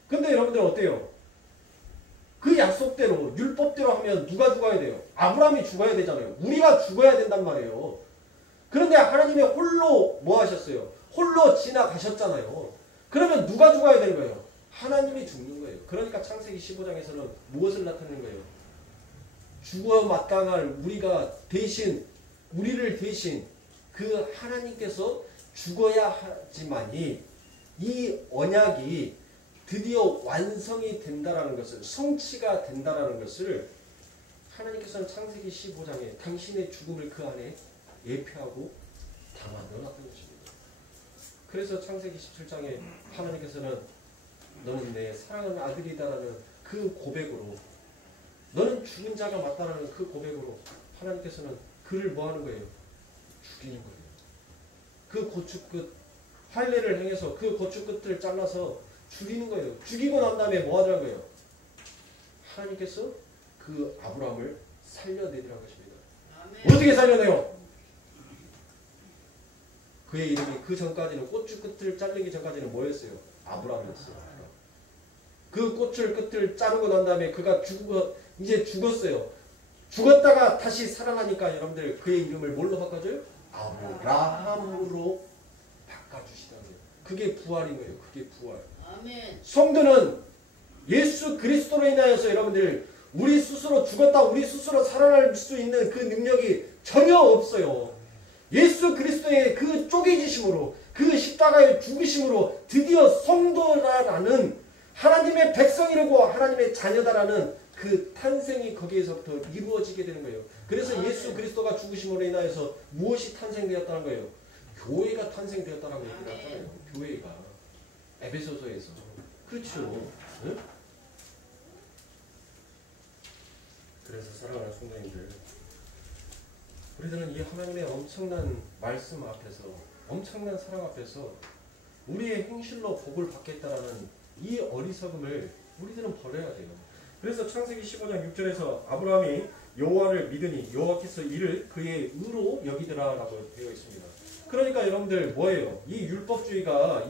근데 여러분들 어때요? 그 약속대로 율법대로 하면 누가 죽어야 돼요? 아브라함이 죽어야 되잖아요. 우리가 죽어야 된단 말이에요. 그런데 하나님이 홀로 뭐 하셨어요? 홀로 지나가셨잖아요. 그러면 누가 죽어야 되는 거예요? 하나님이 죽는 거예요. 그러니까 창세기 15장에서는 무엇을 나타내는 거예요? 죽어 마땅할 우리를 대신 그 하나님께서 죽어야 하지만이 이 언약이 드디어 완성이 된다라는 것을, 성취가 된다라는 것을 하나님께서는 창세기 15장에 당신의 죽음을 그 안에 예표하고 다 만들어놨던 것입니다. 그래서 창세기 17장에 하나님께서는 너는 내 사랑하는 아들이다라는 그 고백으로, 너는 죽은 자가 맞다라는 그 고백으로 하나님께서는 그를 뭐하는 거예요? 죽이는 거예요. 그 고추끝, 할례를 행해서 그 고추끝을 잘라서 죽이는 거예요. 죽이고 난 다음에 뭐 하더란 거예요? 하나님께서 그 아브라함을 살려내리라는 것입니다. 아멘. 어떻게 살려내요? 그의 이름이 그 전까지는, 고추끝을 자르기 전까지는 뭐였어요? 아브라함이었어요. 그 고추 끝을 자르고 난 다음에 그가 이제 죽었어요. 죽었다가 다시 살아나니까 여러분들 그의 이름을 뭘로 바꿔줘요? 아브라함으로 바꿔주시다는 거예요. 그게 부활인 거예요. 그게 부활. 아멘. 성도는 예수 그리스도로 인하여서 여러분들 우리 스스로 죽었다 우리 스스로 살아날 수 있는 그 능력이 전혀 없어요. 예수 그리스도의 그 쪼개지심으로, 그 십자가의 죽으심으로 드디어 성도라는 하나님의 백성이라고 하나님의 자녀다라는 그 탄생이 거기에서부터 이루어지게 되는 거예요. 그래서 예수 그리스도가 죽으심으로 인하여서 무엇이 탄생되었다는 거예요? 교회가 탄생되었다라고 얘기를 하잖아요. 교회가. 에베소서에서. 그렇죠. 응? 그래서 사랑하는 성도님들, 우리들은 이 하나님의 엄청난 말씀 앞에서, 엄청난 사랑 앞에서 우리의 행실로 복을 받겠다라는 이 어리석음을 우리들은 버려야 돼요. 그래서 창세기 15장 6절에서 아브라함이 여호와를 믿으니 여호와께서 이를 그의 의로 여기더라라고 되어 있습니다. 그러니까 여러분들 뭐예요? 이 율법주의가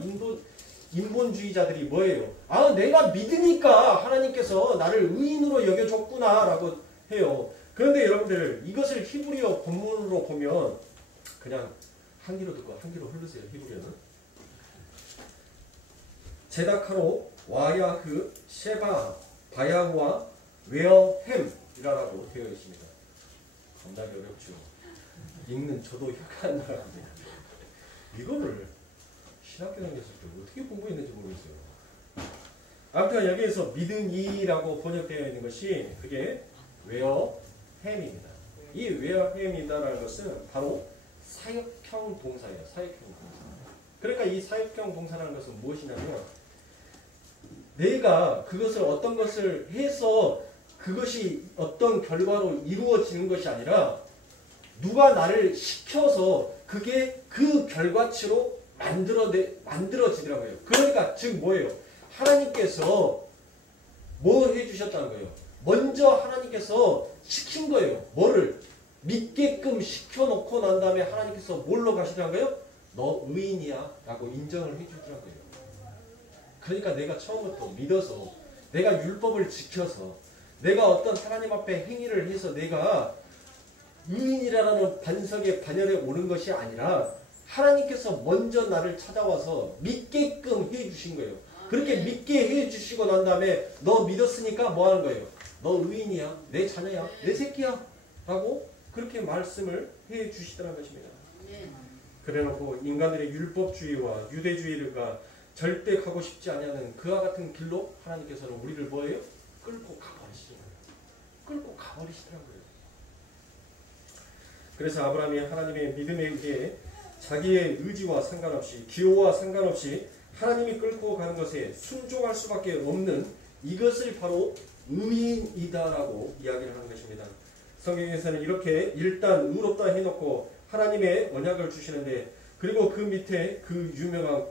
인본주의자들이 뭐예요? 아, 내가 믿으니까 하나님께서 나를 의인으로 여겨줬구나라고 해요. 그런데 여러분들 이것을 히브리어 본문으로 보면 그냥 한 귀로 듣고 한 귀로 흐르세요. 히브리어는 제다카로 와야흐 셰바 바야흐와 웨어햄이라고 되어 있습니다. 겁나게 어렵죠. 읽는 저도 혀가 안 나가는데 이거를 신학교 다녔을 때 어떻게 공부했는지 모르겠어요. 아무튼 여기에서 믿음이라고 번역되어 있는 것이 그게 웨어햄입니다. 이 웨어햄이다라는 것은 바로 사역형 동사예요. 사역형 동사. 그러니까 이 사역형 동사라는 것은 무엇이냐면 내가 그것을 어떤 것을 해서 그것이 어떤 결과로 이루어지는 것이 아니라 누가 나를 시켜서 그게 그 결과치로 만들어지더라고요. 그러니까 즉 뭐예요? 하나님께서 뭐 해주셨다는 거예요? 먼저 하나님께서 시킨 거예요. 뭐를? 믿게끔 시켜놓고 난 다음에 하나님께서 뭘로 가시더라는 거예요? 너 의인이야 라고 인정을 해주더라고요. 그러니까 내가 처음부터 믿어서 내가 율법을 지켜서 내가 어떤 하나님 앞에 행위를 해서 내가 의인이라는 반석에 반열에 오는 것이 아니라 하나님께서 먼저 나를 찾아와서 믿게끔 해주신 거예요. 그렇게 믿게 해주시고 난 다음에 너 믿었으니까 뭐 하는 거예요? 너 의인이야, 내 자녀야, 내 새끼야 라고 그렇게 말씀을 해주시더라는 것입니다. 그래놓고 인간들의 율법주의와 유대주의가 절대 가고 싶지 않냐는 그와 같은 길로 하나님께서는 우리를 뭐예요? 끌고 가버리시는 거예요. 끌고 가버리시더라고요. 그래서 아브라함이 하나님의 믿음에 의해 자기의 의지와 상관없이 기호와 상관없이 하나님이 끌고 가는 것에 순종할 수밖에 없는 이것을 바로 의인이다라고 이야기를 하는 것입니다. 성경에서는 이렇게 일단 의롭다 해놓고 하나님의 언약을 주시는데 그리고 그 밑에 그 유명한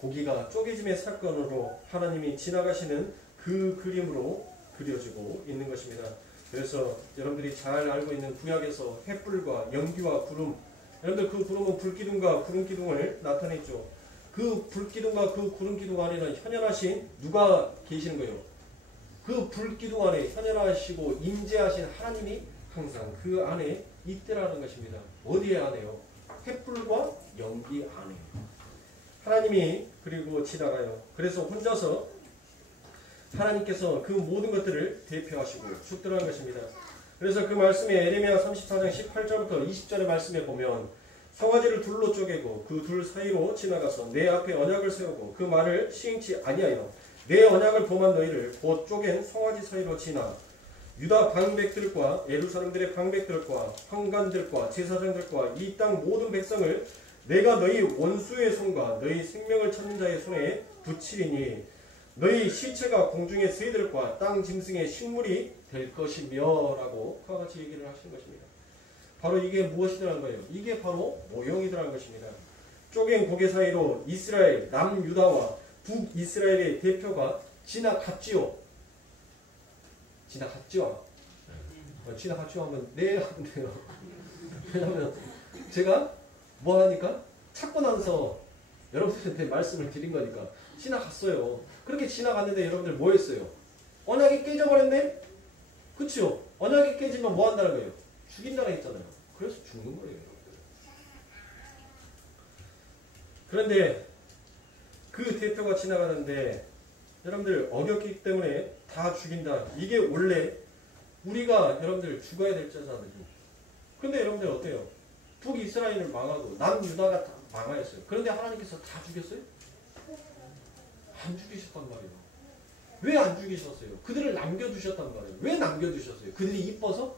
고기가 쪼개짐의 사건으로 하나님이 지나가시는 그 그림으로 그려지고 있는 것입니다. 그래서 여러분들이 잘 알고 있는 구약에서 횃불과 연기와 구름, 여러분들 그 구름은 불기둥과 구름기둥을 나타냈죠. 그 불기둥과 그 구름기둥 안에는 현현하신 누가 계시는 거예요? 그 불기둥 안에 현현하시고 임재하신 하나님이 항상 그 안에 있더라는 것입니다. 어디에 안에요? 횃불과 연기 안에. 하나님이 그리고 지나가요. 그래서 혼자서 하나님께서 그 모든 것들을 대표하시고 축도하는 것입니다. 그래서 그 말씀에 에레미야 34장 18절부터 20절의 말씀에 보면 송아지를 둘로 쪼개고 그 둘 사이로 지나가서 내 앞에 언약을 세우고 그 말을 시행치 아니하여 내 언약을 범한 너희를 곧 쪼갠 송아지 사이로 지나 유다 방백들과 예루살렘들의 방백들과 황관들과 제사장들과 이 땅 모든 백성을 내가 너희 원수의 손과 너희 생명을 찾는 자의 손에 붙이리니 너희 시체가 공중의 새들과 땅 짐승의 식물이 될 것이며 라고 그와 같이 얘기를 하시는 것입니다. 바로 이게 무엇이더라는 거예요? 이게 바로 모형이더라는 것입니다. 쪼갠 고개 사이로 이스라엘 남유다와 북이스라엘의 대표가 지나갔지요. 지나갔죠? 지나갔죠 하면 네 하면 돼요. 왜냐하면 제가 뭐 하니까 찾고 나서 여러분들한테 말씀을 드린 거니까 지나갔어요. 그렇게 지나갔는데 여러분들 뭐 했어요? 언약이 깨져버렸네? 그쵸? 언약이 깨지면 뭐 한다는 거예요? 죽인다고 했잖아요. 그래서 죽는 거예요. 그런데 그 대표가 지나가는데 여러분들 어겼기 때문에 다 죽인다. 이게 원래 우리가 여러분들 죽어야 될 자잖아요. 그런데 여러분들 어때요? 북이스라엘을 망하고 남유다가 다 망하였어요. 그런데 하나님께서 다 죽였어요? 안 죽이셨단 말이에요. 왜 안 죽이셨어요? 그들을 남겨두셨단 말이에요. 왜 남겨두셨어요? 그들이 이뻐서?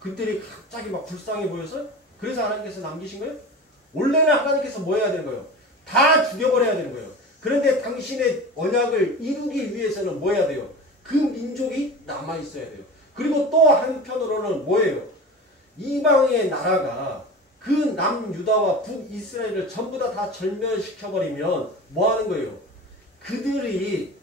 그들이 갑자기 막 불쌍해 보여서? 그래서 하나님께서 남기신 거예요? 원래는 하나님께서 뭐 해야 되는 거예요? 다 죽여버려야 되는 거예요. 그런데 당신의 언약을 이루기 위해서는 뭐 해야 돼요? 그 민족이 남아있어야 돼요. 그리고 또 한편으로는 뭐예요? 이방의 나라가 그 남유다와 북이스라엘을 전부 다 절멸시켜버리면 뭐 하는 거예요? 그들이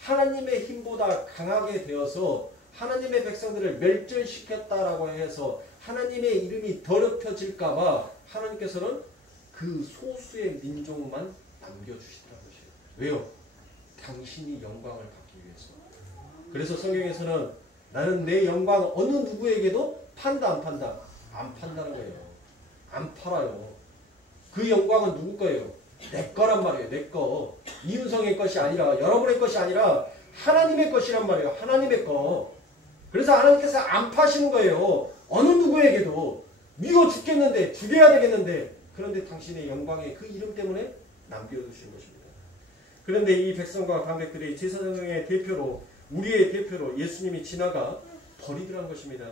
하나님의 힘보다 강하게 되어서 하나님의 백성들을 멸절시켰다라고 해서 하나님의 이름이 더럽혀질까봐 하나님께서는 그 소수의 민족만 남겨주시더라는 것이에요. 왜요? 당신이 영광을 받기 위해서. 그래서 성경에서는 나는 내 영광 어느 누구에게도 판다 안 판다? 안 판다는 거예요. 안 팔아요. 그 영광은 누구 거예요? 내 거란 말이에요. 내 거. 이윤성의 것이 아니라 여러분의 것이 아니라 하나님의 것이란 말이에요. 하나님의 거. 그래서 하나님께서 안 파시는 거예요. 어느 누구에게도 미워 죽겠는데 죽여야 되겠는데 그런데 당신의 영광의 그 이름 때문에 남겨두시는 것입니다. 그런데 이 백성과 방백들이 제사장의 대표로 우리의 대표로 예수님이 지나가 버리더란 것입니다.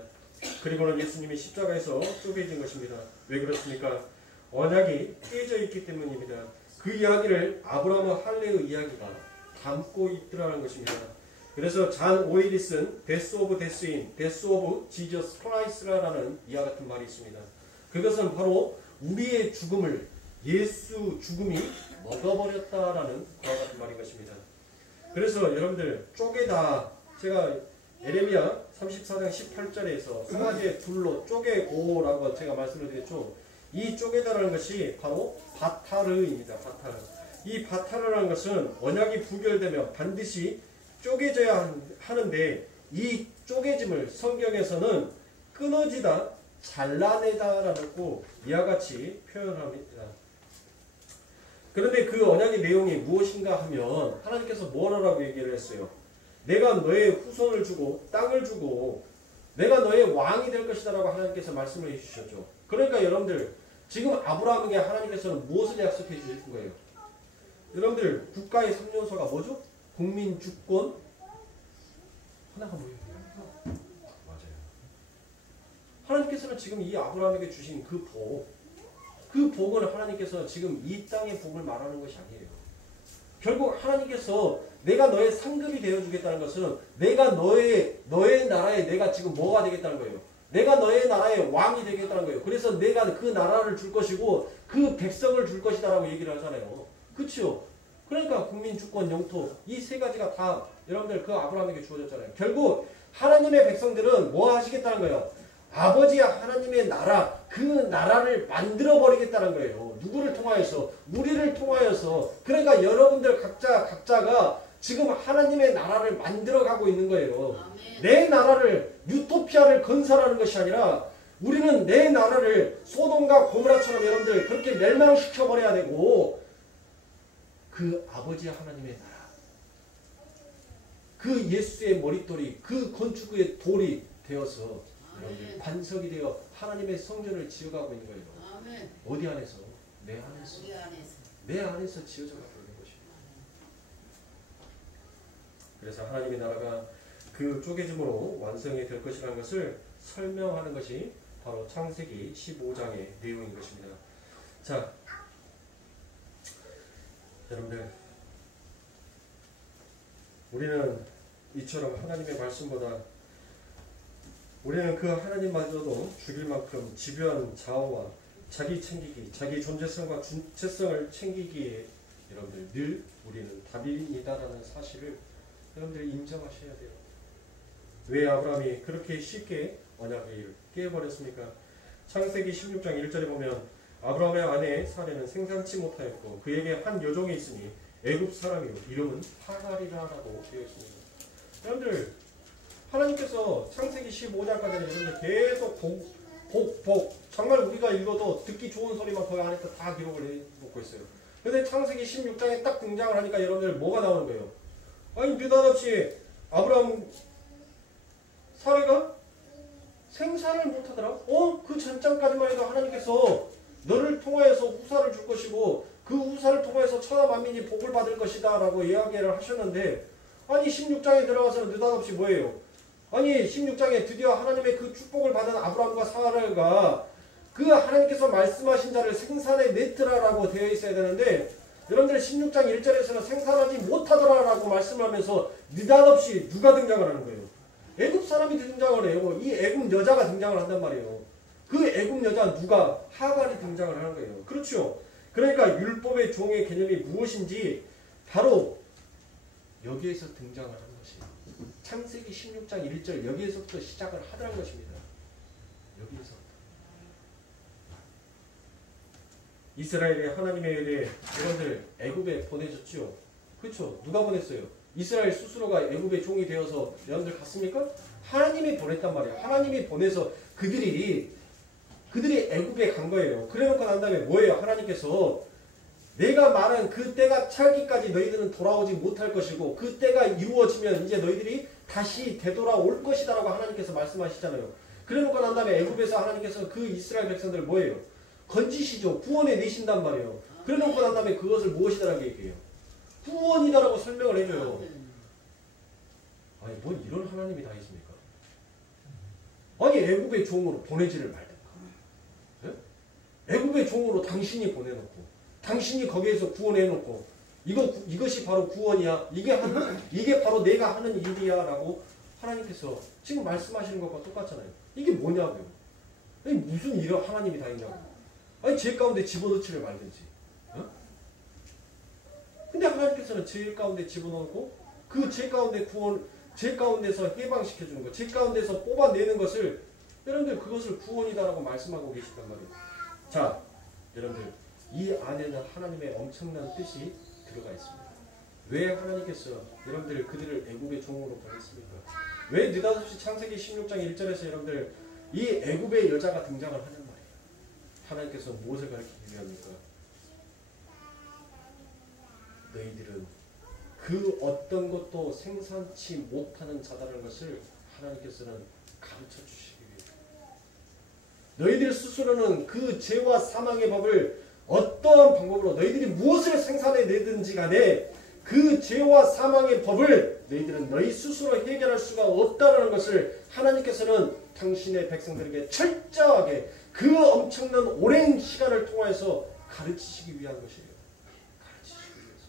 그리고는 예수님이 십자가에서 쪼개진 것입니다. 왜 그렇습니까? 언약이 깨져 있기 때문입니다. 그 이야기를 아브라함 할례의 이야기가 담고 있더라는 것입니다. 그래서 잔 오일이 쓴 데스 오브 데스인 데스 오브 지저스 크라이스라는 이와 같은 말이 있습니다. 그것은 바로 우리의 죽음을 예수 죽음이 먹어버렸다라는 그와 같은 말인 것입니다. 그래서 여러분들 쪼개다 제가 에레미야 34장 18절에서 송아지의 둘로 쪼개고라고 제가 말씀을 드렸죠. 이 쪼개다라는 것이 바로 바타르입니다. 바타르. 이 바타르라는 것은 언약이 부결되면 반드시 쪼개져야 하는데 이 쪼개짐을 성경에서는 끊어지다, 잘라내다라고 이와 같이 표현합니다. 그런데 그 언약의 내용이 무엇인가 하면 하나님께서 뭐라고 얘기를 했어요? 내가 너의 후손을 주고 땅을 주고 내가 너의 왕이 될 것이다 라고 하나님께서 말씀을 해주셨죠. 그러니까 여러분들 지금 아브라함에게 하나님께서는 무엇을 약속해 주신 거예요? 여러분들 국가의 3요소가 뭐죠? 국민, 주권, 하나가 뭐예요? 맞아요. 하나님께서는 지금 이 아브라함에게 주신 그 복, 그 복은 하나님께서 지금 이 땅의 복을 말하는 것이 아니에요. 결국 하나님께서 내가 너의 상급이 되어주겠다는 것은 내가 너의 나라에 내가 지금 뭐가 되겠다는 거예요. 내가 너의 나라의 왕이 되겠다는 거예요. 그래서 내가 그 나라를 줄 것이고 그 백성을 줄 것이다 라고 얘기를 하잖아요. 그렇죠? 그러니까 국민, 주권, 영토 이 세 가지가 다 여러분들 그 아브라함에게 주어졌잖아요. 결국 하나님의 백성들은 뭐 하시겠다는 거예요? 아버지 하나님의 나라 그 나라를 만들어 버리겠다는 거예요. 누구를 통하여서? 우리를 통하여서. 그러니까 여러분들 각자가 지금 하나님의 나라를 만들어 가고 있는 거예요. 아멘. 내 나라를 유토피아를 건설하는 것이 아니라 우리는 내 나라를 소돔과 고모라처럼 여러분들 그렇게 멸망시켜 버려야 되고 그 아버지 하나님의 나라, 그 예수의 머릿돌이 그 건축의 돌이 되어서 여러분들 반석이 되어 하나님의 성전을 지어가고 있는 거예요. 아멘. 어디 안에서? 내 안에서. 우리 안에서. 내 안에서 지어져 가고 있는 것입니다. 그래서 하나님의 나라가 그 쪼개짐으로 완성이 될 것이라는 것을 설명하는 것이 바로 창세기 15장의 내용인 것입니다. 자, 여러분들, 우리는 이처럼 하나님의 말씀보다 우리는 그 하나님마저도 죽일 만큼 집요한 자아와 자기 챙기기, 자기 존재성과 주체성을 챙기기에 여러분들 늘 우리는 답인이다라는 사실을 여러분들이 인정하셔야 돼요. 왜 아브라함이 그렇게 쉽게 언약을 깨버렸습니까? 창세기 16장 1절에 보면 아브라함의 아내 사레는 생산치 못하였고 그에게 한 여종이 있으니 애굽 사람이요 이름은 하갈이라라고 되어 있습니다. 여러분들, 하나님께서 창세기 15장까지는 여러분들 계속 복 정말 우리가 읽어도 듣기 좋은 소리만 거기 안에서 다 기록을 해놓고 있어요. 근데 창세기 16장에 딱 등장을 하니까 여러분들 뭐가 나오는 거예요? 아니 느닷없이 아브라함 사례가 생산을 못하더라? 그 전장까지만 해도 하나님께서 너를 통하여서 후사를 줄 것이고 그 후사를 통하여서 천하 만민이 복을 받을 것이다 라고 이야기를 하셨는데, 아니 16장에 들어가서는 느닷없이 뭐예요? 아니 16장에 드디어 하나님의 그 축복을 받은 아브라함과 사라가 그 하나님께서 말씀하신 자를 생산해 냈더라라고 되어 있어야 되는데, 여러분들 16장 1절에서는 생산하지 못하더라라고 말씀하면서 느닷없이 누가 등장을 하는 거예요? 애굽 사람이 등장을 해요. 이 애굽 여자가 등장을 한단 말이에요. 그 애굽 여자 누가? 하갈이 등장을 하는 거예요. 그렇죠? 그러니까 율법의 종의 개념이 무엇인지 바로 여기에서 등장을 하는 것이에요. 창세기 16장 1절 여기에서부터 시작을 하라는 것입니다. 여기에서 이스라엘이 하나님에 의해 여러분들 애굽에 보내졌지요. 그렇죠? 누가 보냈어요? 이스라엘 스스로가 애굽의 종이 되어서 여러분들 갔습니까? 하나님이 보냈단 말이에요. 하나님이 보내서 그들이 애굽에 간 거예요. 그래놓고 난 다음에 뭐예요? 하나님께서 내가 말한 그 때가 찰기까지 너희들은 돌아오지 못할 것이고 그 때가 이루어지면 이제 너희들이 다시 되돌아올 것이다 라고 하나님께서 말씀하시잖아요. 그래놓고 난 다음에 애굽에서 하나님께서 그 이스라엘 백성들 뭐예요? 건지시죠. 구원해 내신단 말이에요. 그래놓고 난 다음에 그것을 무엇이다라고 얘기해요? 구원이다라고 설명을 해줘요. 아니 뭔 이런 하나님이 다 있습니까? 아니 애굽의 종으로 보내지를 말든가. 네? 애굽의 종으로 당신이 보내놓고 당신이 거기에서 구원해놓고 이것이 바로 구원이야. 이게 바로 내가 하는 일이야 라고 하나님께서 지금 말씀하시는 것과 똑같잖아요. 이게 뭐냐고요. 아니 무슨 이런 하나님이 다 있냐고. 아니 죄 가운데 집어넣지를 말든지. 근데 하나님께서는 죄 가운데 집어넣고 그 죄 가운데 죄 가운데서 해방시켜주는 것, 죄 가운데서 뽑아내는 것을 여러분들 그것을 구원이다라고 말씀하고 계시단 말이에요. 자, 여러분들 이 안에는 하나님의 엄청난 뜻이 들어가 있습니다. 왜 하나님께서 여러분들 그들을 애굽의 종으로 보냈습니까? 왜 느닷없이 창세기 16장 1절에서 여러분들 이 애굽의 여자가 등장을 하는 말이에요? 하나님께서 무엇을 가르치기 위함입니까? 너희들은 그 어떤 것도 생산치 못하는 자다라는 것을 하나님께서는 가르쳐 주시기 위해 너희들 스스로는 그 죄와 사망의 법을 어떠한 방법으로 너희들이 무엇을 생산해내든지 간에 그 죄와 사망의 법을 너희들은 너희 스스로 해결할 수가 없다는 것을 하나님께서는 당신의 백성들에게 철저하게 그 엄청난 오랜 시간을 통해서 가르치시기 위한 것이에요. 가르치시기 위해서.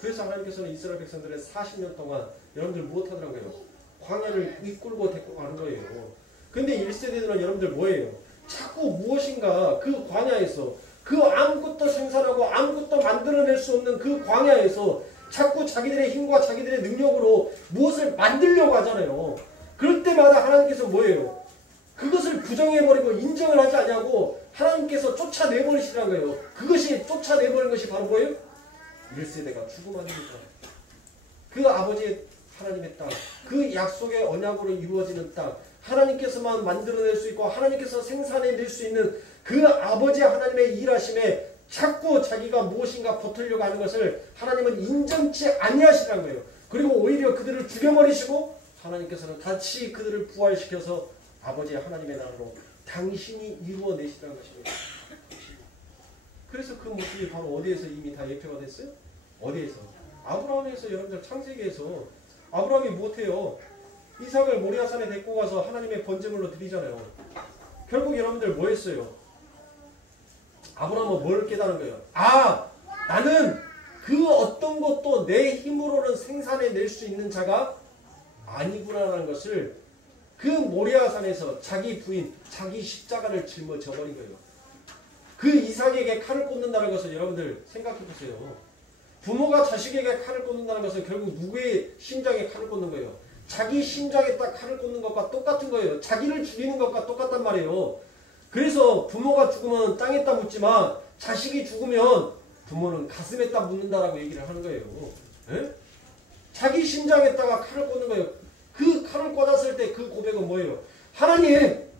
그래서 하나님께서는 이스라엘 백성들의 40년 동안 여러분들 무엇하더라고요? 광야를 이끌고 데리고 가는 거예요. 근데 1세대들은 여러분들 뭐예요? 자꾸 무엇인가 그 광야에서 그 아무것도 생산하고 아무것도 만들어낼 수 없는 그 광야에서 자꾸 자기들의 힘과 자기들의 능력으로 무엇을 만들려고 하잖아요. 그럴 때마다 하나님께서 뭐예요? 그것을 부정해버리고 인정을 하지 않냐고 하나님께서 쫓아내버리시라는 거예요. 그것이 쫓아내버린 것이 바로 뭐예요? 1세대가 죽음 아닙니까? 그 아버지의 하나님의 땅, 그 약속의 언약으로 이루어지는 땅, 하나님께서만 만들어낼 수 있고 하나님께서 생산해낼 수 있는 그 아버지 하나님의 일하심에 자꾸 자기가 무엇인가 버틸려고 하는 것을 하나님은 인정치 아니하시라는 거예요. 그리고 오히려 그들을 죽여버리시고 하나님께서는 다시 그들을 부활시켜서 아버지 하나님의 나라로 당신이 이루어내시라는 것입니다. 그래서 그 모습이 바로 어디에서 이미 다 예표가 됐어요? 어디에서? 아브라함에서. 여러분들 창세기에서 아브라함이 못해요. 이삭을 모리아산에 데리고 가서 하나님의 번제물로 드리잖아요. 결국 여러분들 뭐 했어요? 아브라함은 뭘 깨달은 거예요? 아, 나는 그 어떤 것도 내 힘으로는 생산해낼 수 있는 자가 아니구나라는 것을 그 모리아산에서 자기 부인, 자기 십자가를 짊어져 버린 거예요. 그 이삭에게 칼을 꽂는다는 것을 여러분들 생각해 보세요. 부모가 자식에게 칼을 꽂는다는 것은 결국 누구의 심장에 칼을 꽂는 거예요? 자기 심장에 딱 칼을 꽂는 것과 똑같은 거예요. 자기를 죽이는 것과 똑같단 말이에요. 그래서 부모가 죽으면 땅에다 묻지만 자식이 죽으면 부모는 가슴에다 묻는다라고 얘기를 하는 거예요. 에? 자기 심장에다가 칼을 꽂는 거예요. 그 칼을 꽂았을 때 그 고백은 뭐예요? 하나님,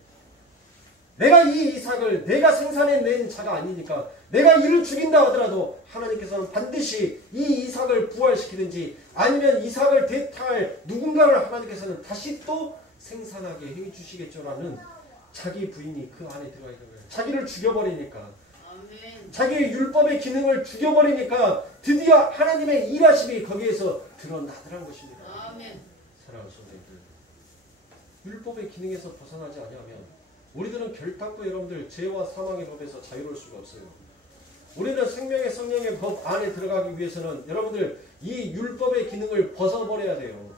내가 이 이삭을 내가 생산해낸 자가 아니니까 내가 이를 죽인다 하더라도 하나님께서는 반드시 이 이삭을 부활시키든지 아니면 이삭을 대탈 누군가를 하나님께서는 다시 또 생산하게 해주시겠죠라는 자기 부인이 그 안에 들어가 있는 거예요. 자기를 죽여버리니까. 아멘. 자기의 율법의 기능을 죽여버리니까 드디어 하나님의 일하심이 거기에서 드러나더란 것입니다. 아멘. 사랑하는 성도님들, 율법의 기능에서 벗어나지 아니하면 우리들은 결단코 여러분들 죄와 사망의 법에서 자유로울 수가 없어요. 우리는 생명의 성령의 법 안에 들어가기 위해서는 여러분들 이 율법의 기능을 벗어버려야 돼요.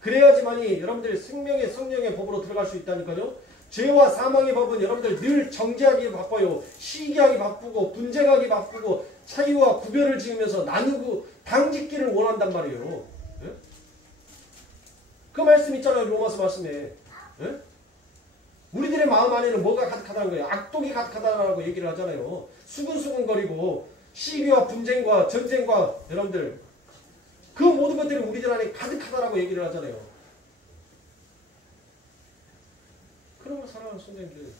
그래야지만이 여러분들 생명의 성령의 법으로 들어갈 수 있다니까요. 죄와 사망의 법은 여러분들 늘 정죄하기 바빠요. 시기하기 바쁘고 분쟁하기 바쁘고 차이와 구별을 지으면서 나누고 당짓기를 원한단 말이에요. 예? 그 말씀 있잖아요. 로마서 말씀에. 예? 우리들의 마음 안에는 뭐가 가득하다는 거예요? 악독이 가득하다라고 얘기를 하잖아요. 수근수근거리고 시기와 분쟁과 전쟁과 여러분들 그 모든 것들이 우리들 안에 가득하다라고 얘기를 하잖아요. 그러면 사랑하는 성도님들,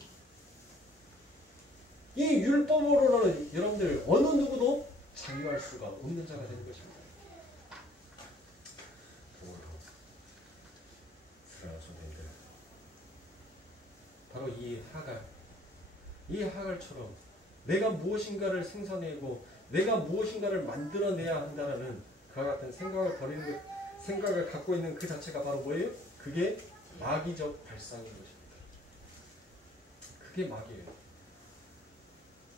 이 율법으로는 여러분들 어느 누구도 자유할 수가 없는 자가 되는 것입니다. 사랑하는 성도님들, 바로 이 하갈처럼 내가 무엇인가를 생산해고 내가 무엇인가를 만들어내야 한다는 그와 같은 생각을 갖고 있는 그 자체가 바로 뭐예요? 그게 마귀적 발상인 것입니다. 그게 마귀예요.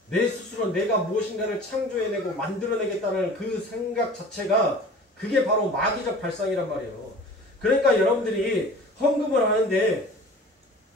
내 스스로 내가 무엇인가를 창조해내고 만들어내겠다는 그 생각 자체가 그게 바로 마귀적 발상이란 말이에요. 그러니까 여러분들이 헌금을 하는데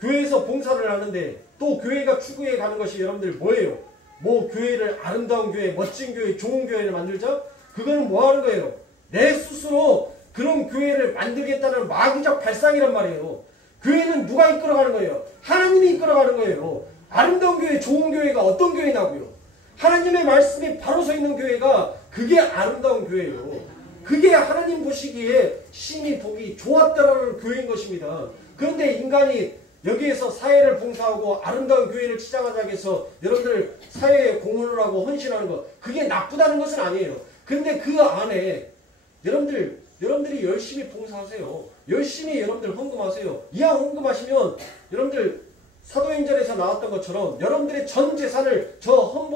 교회에서 봉사를 하는데 또 교회가 추구해 가는 것이 여러분들 뭐예요? 뭐 교회를 아름다운 교회, 멋진 교회, 좋은 교회를 만들자? 그거는 뭐 하는 거예요? 내 스스로 그런 교회를 만들겠다는 마귀적 발상이란 말이에요. 교회는 누가 이끌어가는 거예요? 하나님이 이끌어가는 거예요. 아름다운 교회, 좋은 교회가 어떤 교회냐고요? 하나님의 말씀이 바로 서 있는 교회가 그게 아름다운 교회예요. 그게 하나님 보시기에 심히 보기 좋았다라는 교회인 것입니다. 그런데 인간이 여기에서 사회를 봉사하고 아름다운 교회를 치장하자고 해서 여러분들 사회에 공헌을 하고 헌신하는 것, 그게 나쁘다는 것은 아니에요. 근데 그 안에 여러분들이 열심히 봉사하세요. 열심히 여러분들 헌금하세요. 이왕 헌금하시면 여러분들 사도행전에서 나왔던 것처럼 여러분들의 전 재산을 저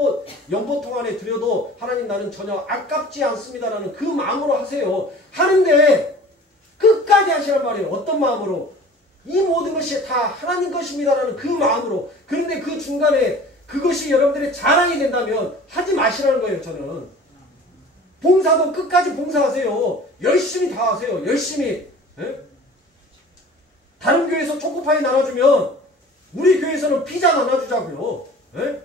연보통 안에 드려도 하나님 나는 전혀 아깝지 않습니다라는 그 마음으로 하세요. 하는데 끝까지 하시란 말이에요. 어떤 마음으로? 이 모든 것이 다 하나님 것입니다라는 그 마음으로. 그런데 그 중간에 그것이 여러분들의 자랑이 된다면 하지 마시라는 거예요. 저는. 봉사도 끝까지 봉사하세요. 열심히 다 하세요. 열심히. 예? 다른 교회에서 초코파이 나눠주면 우리 교회에서는 피자 나눠주자고요. 예?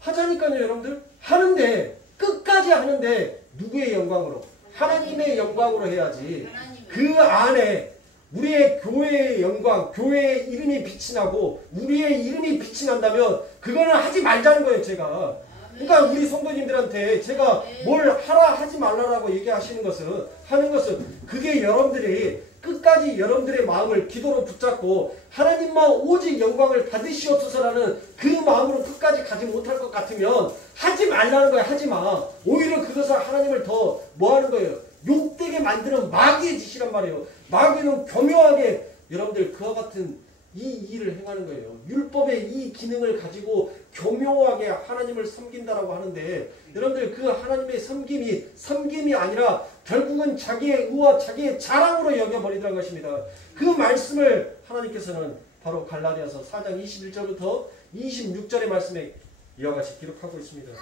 하자니까요. 여러분들. 하는데 끝까지 하는데 누구의 영광으로? 하나님의 영광으로 해야지. 그 안에 우리의 교회의 영광, 교회의 이름이 빛이 나고 우리의 이름이 빛이 난다면 그거는 하지 말자는 거예요. 제가. 그러니까 우리 성도님들한테 제가 뭘 하라 하지 말라라고 얘기하시는 것은 하는 것은 그게 여러분들이 끝까지 여러분들의 마음을 기도로 붙잡고 하나님만 오직 영광을 받으시옵소서라는 그 마음으로 끝까지 가지 못할 것 같으면 하지 말라는 거예요. 하지 마. 오히려 그것을 하나님을 더 뭐 하는 거예요? 욕되게 만드는 마귀의 짓이란 말이에요. 마귀는 교묘하게 여러분들 그와 같은 이 일을 행하는 거예요. 율법의 이 기능을 가지고 교묘하게 하나님을 섬긴다라고 하는데 여러분들 그 하나님의 섬김이 아니라 결국은 자기의 의와 자기의 자랑으로 여겨버리더라는 것입니다. 그 말씀을 하나님께서는 바로 갈라디아서 4장 21절부터 26절의 말씀에 이와 같이 기록하고 있습니다.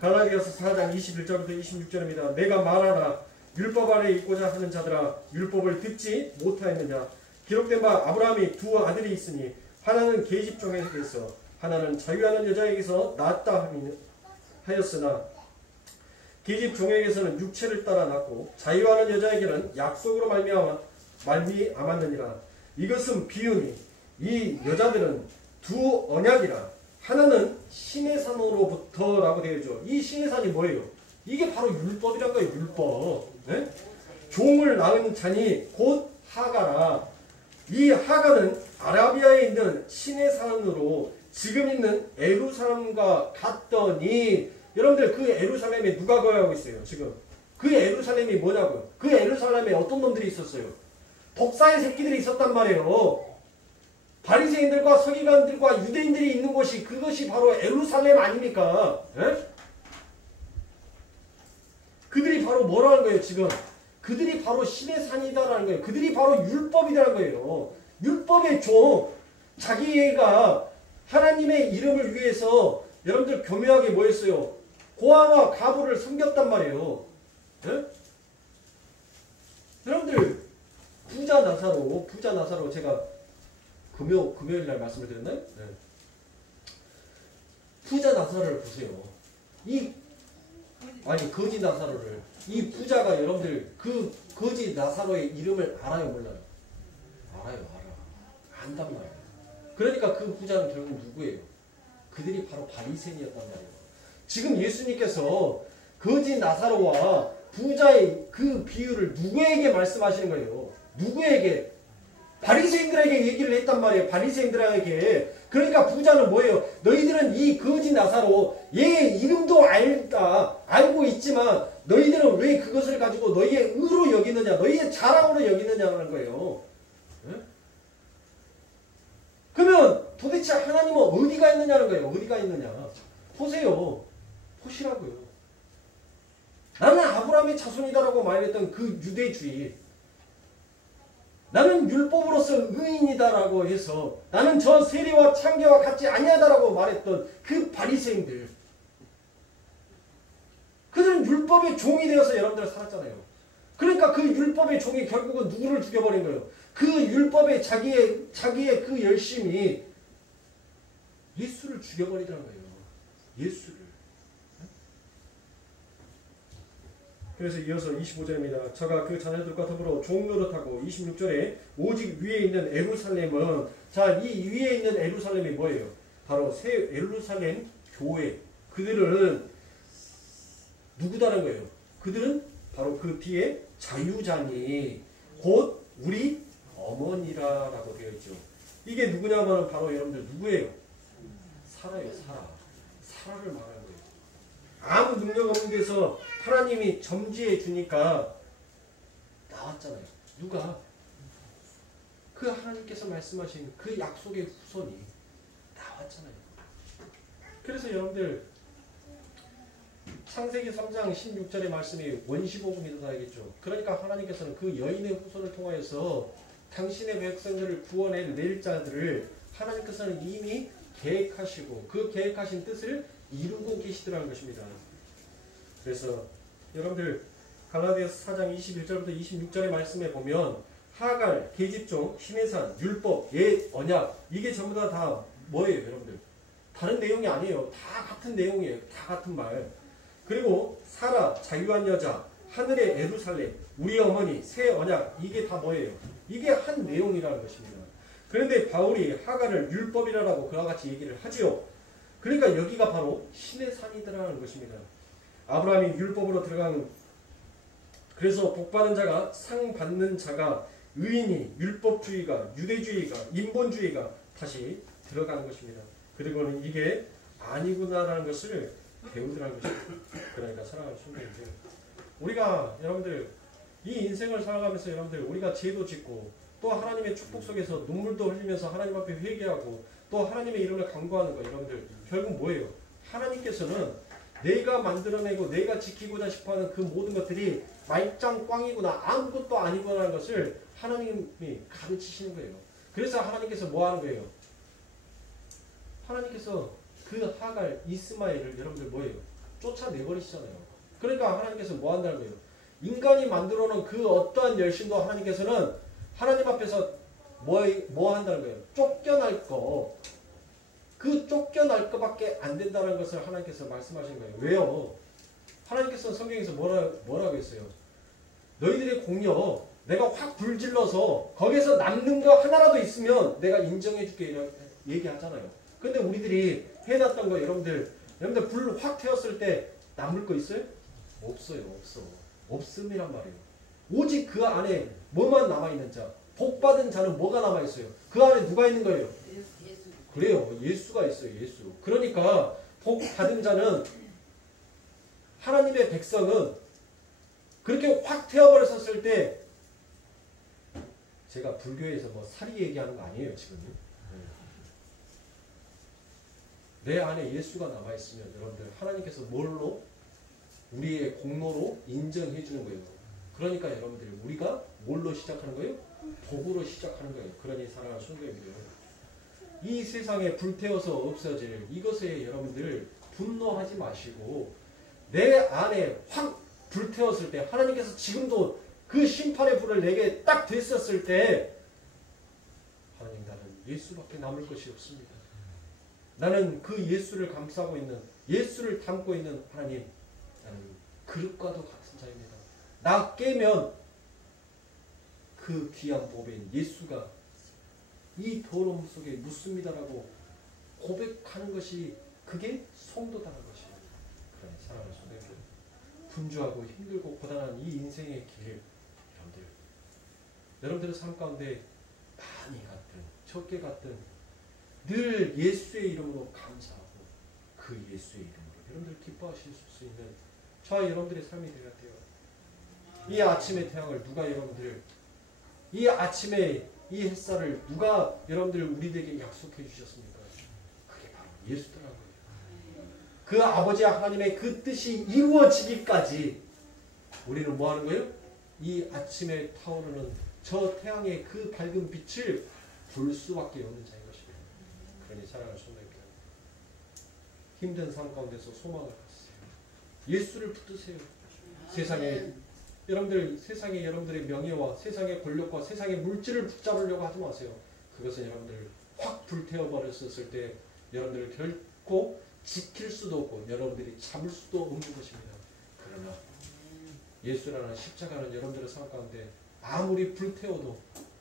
갈라디아서 4장 21절부터 26절입니다. 내가 말하라 율법 아래 있고자 하는 자들아 율법을 듣지 못하였느냐. 기록된 바 아브라함이 두 아들이 있으니 하나는 계집종에게서 하나는 자유하는 여자에게서 낳았다 하였으나 계집종에게서는 육체를 따라 낳고 자유하는 여자에게는 약속으로 말미암았느니라. 이것은 비유니 이 여자들은 두 언약이라. 하나는 시내산으로부터라고 되어 있죠. 이 시내산이 뭐예요? 이게 바로 율법이란 거예요. 율법. 네? 종을 낳은 자니 곧 하가라. 이 하가는 아라비아에 있는 시내산으로 지금 있는 에루살렘과 같더니 여러분들 그 에루살렘에 누가 거하고 있어요? 지금 그 에루살렘이 뭐냐고요? 그 에루살렘에 어떤 놈들이 있었어요? 독사의 새끼들이 있었단 말이에요. 바리새인들과 서기관들과 유대인들이 있는 곳이 그것이 바로 에루살렘 아닙니까? 예? 그들이 바로 뭐라는 거예요 지금? 그들이 바로 신의 산이다라는 거예요. 그들이 바로 율법이라는 거예요. 율법의 종. 자기가 하나님의 이름을 위해서 여러분들 교묘하게 뭐 했어요? 고아와 가부를 섬겼단 말이에요. 예? 여러분들 부자 나사로 제가 금요일 날 말씀을 드렸나요? 네. 부자 나사로를 보세요. 거지 나사로를. 이 부자가 여러분들 그 거지 나사로의 이름을 알아요, 몰라요? 알아. 안단 말이에요. 그러니까 그 부자는 결국 누구예요? 그들이 바로 바리새인이었단 말이에요. 지금 예수님께서 거지 나사로와 부자의 그 비유를 누구에게 말씀하시는 거예요? 누구에게? 바리새인들에게 얘기를 했단 말이에요. 바리새인들에게. 그러니까 부자는 뭐예요? 너희들은 이 거지 나사로 얘의 이름도 알고 있지만 너희들은 왜 그것을 가지고 너희의 의로 여기느냐, 너희의 자랑으로 여기느냐는 거예요. 네? 그러면 도대체 하나님은 어디가 있느냐는 거예요. 어디가 있느냐. 보세요. 보시라고요. 나는 아브라함의 자손이다라고 말했던 그 유대주의. 나는 율법으로서 의인이다라고 해서 나는 저 세리와 창개와 같지 아니하다라고 말했던 그 바리새인들. 그들은 율법의 종이 되어서 여러분들 살았잖아요. 그러니까 그 율법의 종이 결국은 누구를 죽여버린 거예요? 그 율법의 자기의 그 열심이 예수를 죽여버리더란 거예요. 예수를. 그래서 이어서 25절입니다. 저가 그 자녀들과 더불어 종노릇하고 26절에 오직 위에 있는 에루살렘은 자, 이 위에 있는 에루살렘이 뭐예요? 바로 새 에루살렘 교회. 그들은 누구다는 거예요? 그들은 바로 그 뒤에 자유자니 곧 우리 어머니라라고 되어 있죠. 이게 누구냐면 바로 여러분들 누구예요? 사라예요. 사라를 말하는 거예요. 아무 능력 없는 데서 하나님이 점지해 주니까 나왔잖아요. 누가? 그 하나님께서 말씀하신 그 약속의 후손이 나왔잖아요. 그래서 여러분들 창세기 3장 16절의 말씀이 원시복음이다 알겠죠. 그러니까 하나님께서는 그 여인의 후손을 통하여서 당신의 백성들을 구원해 낼 자들을 하나님께서는 이미 계획하시고 그 계획하신 뜻을 이루고 계시더라는 것입니다. 그래서 여러분들 갈라디아서 4장 21절부터 26절의 말씀에 보면 하갈, 계집종, 시내산, 율법, 옛, 언약 이게 전부 다 뭐예요 여러분들? 다른 내용이 아니에요. 다 같은 내용이에요. 다 같은 말. 그리고 사라, 자유한 여자, 하늘의 에루살렘, 우리 어머니, 새 언약 이게 다 뭐예요? 이게 한 내용이라는 것입니다. 그런데 바울이 하갈을 율법이라고 그와 같이 얘기를 하지요. 그러니까 여기가 바로 신의 산이더라는 것입니다. 아브라함이 율법으로 들어간, 그래서 복받은 자가 상 받는 자가 의인이 율법주의가 유대주의가 인본주의가 다시 들어가는 것입니다. 그리고는 이게 아니구나라는 것을 배우더라는 것입니다. 그러니까 사랑하는 성도님들, 우리가 여러분들 이 인생을 살아가면서 여러분들 우리가 죄도 짓고 또 하나님의 축복 속에서 눈물도 흘리면서 하나님 앞에 회개하고 또 하나님의 이름을 간구하는 거, 여러분들 결국 뭐예요? 하나님께서는 내가 만들어내고 내가 지키고자 싶어하는 그 모든 것들이 말짱 꽝이구나 아무것도 아니구나라는 것을 하나님이 가르치시는 거예요. 그래서 하나님께서 뭐 하는 거예요? 하나님께서 그 하갈 이스마엘을 여러분들 뭐예요? 쫓아내버리시잖아요. 그러니까 하나님께서 뭐 한다는 거예요? 인간이 만들어 놓은 그 어떠한 열심도 하나님께서는 하나님 앞에서 뭐 한다는 거예요? 쫓겨날 거. 그 쫓겨날 것밖에 안 된다는 것을 하나님께서 말씀하시는 거예요. 왜요? 하나님께서 성경에서 뭐라고 했어요? 너희들의 공력 내가 확 불질러서 거기에서 남는 거 하나라도 있으면 내가 인정해 줄게 이렇게 얘기하잖아요. 근데 우리들이 해놨던 거 여러분들 불 확 태웠을 때 남을 거 있어요? 없어요. 없음이란 말이에요. 오직 그 안에 뭐만 남아있는 자, 복받은 자는 뭐가 남아있어요? 그 안에 누가 있는 거예요? 그래요. 예수가 있어요. 예수. 그러니까 복받은 자는 하나님의 백성은 그렇게 확 태워버렸었을 때, 제가 불교에서 뭐 사리 얘기하는 거 아니에요 지금. 내 안에 예수가 남아있으면 여러분들 하나님께서 뭘로? 우리의 공로로 인정해 주는 거예요. 그러니까 여러분들 우리가 뭘로 시작하는 거예요? 복으로 시작하는 거예요. 그러니 사랑하는 성도님들, 이 세상에 불태워서 없어질 이것에 여러분들 분노하지 마시고 내 안에 확 불태웠을 때 하나님께서 지금도 그 심판의 불을 내게 딱 됐었을 때 하나님, 나는 예수밖에 남을 것이 없습니다. 나는 그 예수를 감싸고 있는, 예수를 담고 있는 하나님, 나는 그릇과도 같은 자입니다. 나 깨면 그 귀한 보배인 예수가 이 더러움 속에 묻습니다라고 고백하는 것이, 그게 성도다는 것입니다. 그러니 사랑하는 성도님들, 분주하고 힘들고 고단한 이 인생의 길, 여러분들의 삶 가운데 많이 갔든 적게 갔든 늘 예수의 이름으로 감사하고 그 예수의 이름으로 여러분들 기뻐하실 수 있는 저와 여러분들의 삶이 되어야 돼요. 이 아침의 태양을 누가 여러분들, 이 아침에 이 햇살을 누가 여러분들 우리에게 약속해 주셨습니까? 그게 바로 예수더라고요. 그 아버지 하나님의 그 뜻이 이루어지기까지 우리는 뭐 하는 거예요? 이 아침에 타오르는 저 태양의 그 밝은 빛을 볼 수밖에 없는 자인 것입니다. 그러니 사랑하는 성도님들, 힘든 삶 가운데서 소망을 가지세요. 예수를 붙드세요. 세상에 여러분들의 명예와 세상의 권력과 세상의 물질을 붙잡으려고 하지 마세요. 그것은 여러분들 확 불태워 버렸을 때 여러분들을 결코 지킬 수도 없고 여러분들이 잡을 수도 없는 것입니다. 그러나 예수라는 십자가는 여러분들의 삶 가운데 아무리 불태워도,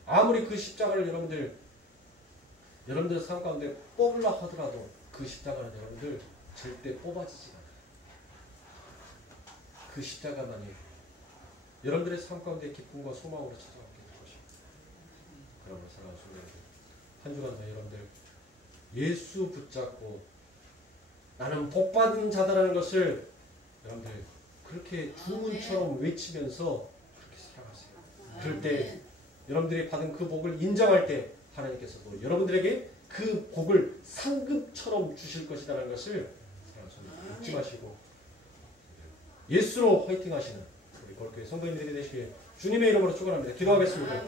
아무리 그 십자가를 여러분들의 삶 가운데 뽑으려 하더라도 그 십자가는 여러분들 절대 뽑아지지 않아요. 그 십자가만이 여러분들의 삶 가운데 기쁨과 소망으로 찾아오게 될 것입니다. 그러므로 사랑하는 성도님들, 한 주간도 여러분들 예수 붙잡고 나는 복받은 자다라는 것을 여러분들 그렇게 주문처럼 외치면서 그렇게 살아가세요. 그럴 때 여러분들이 받은 그 복을 인정할 때 하나님께서도 여러분들에게 그 복을 상급처럼 주실 것이라는 것을 잊지 마시고 예수로 화이팅 하시는 우리 거룩교회 성도님들이 되시길 주님의 이름으로 축원합니다. 기도하겠습니다.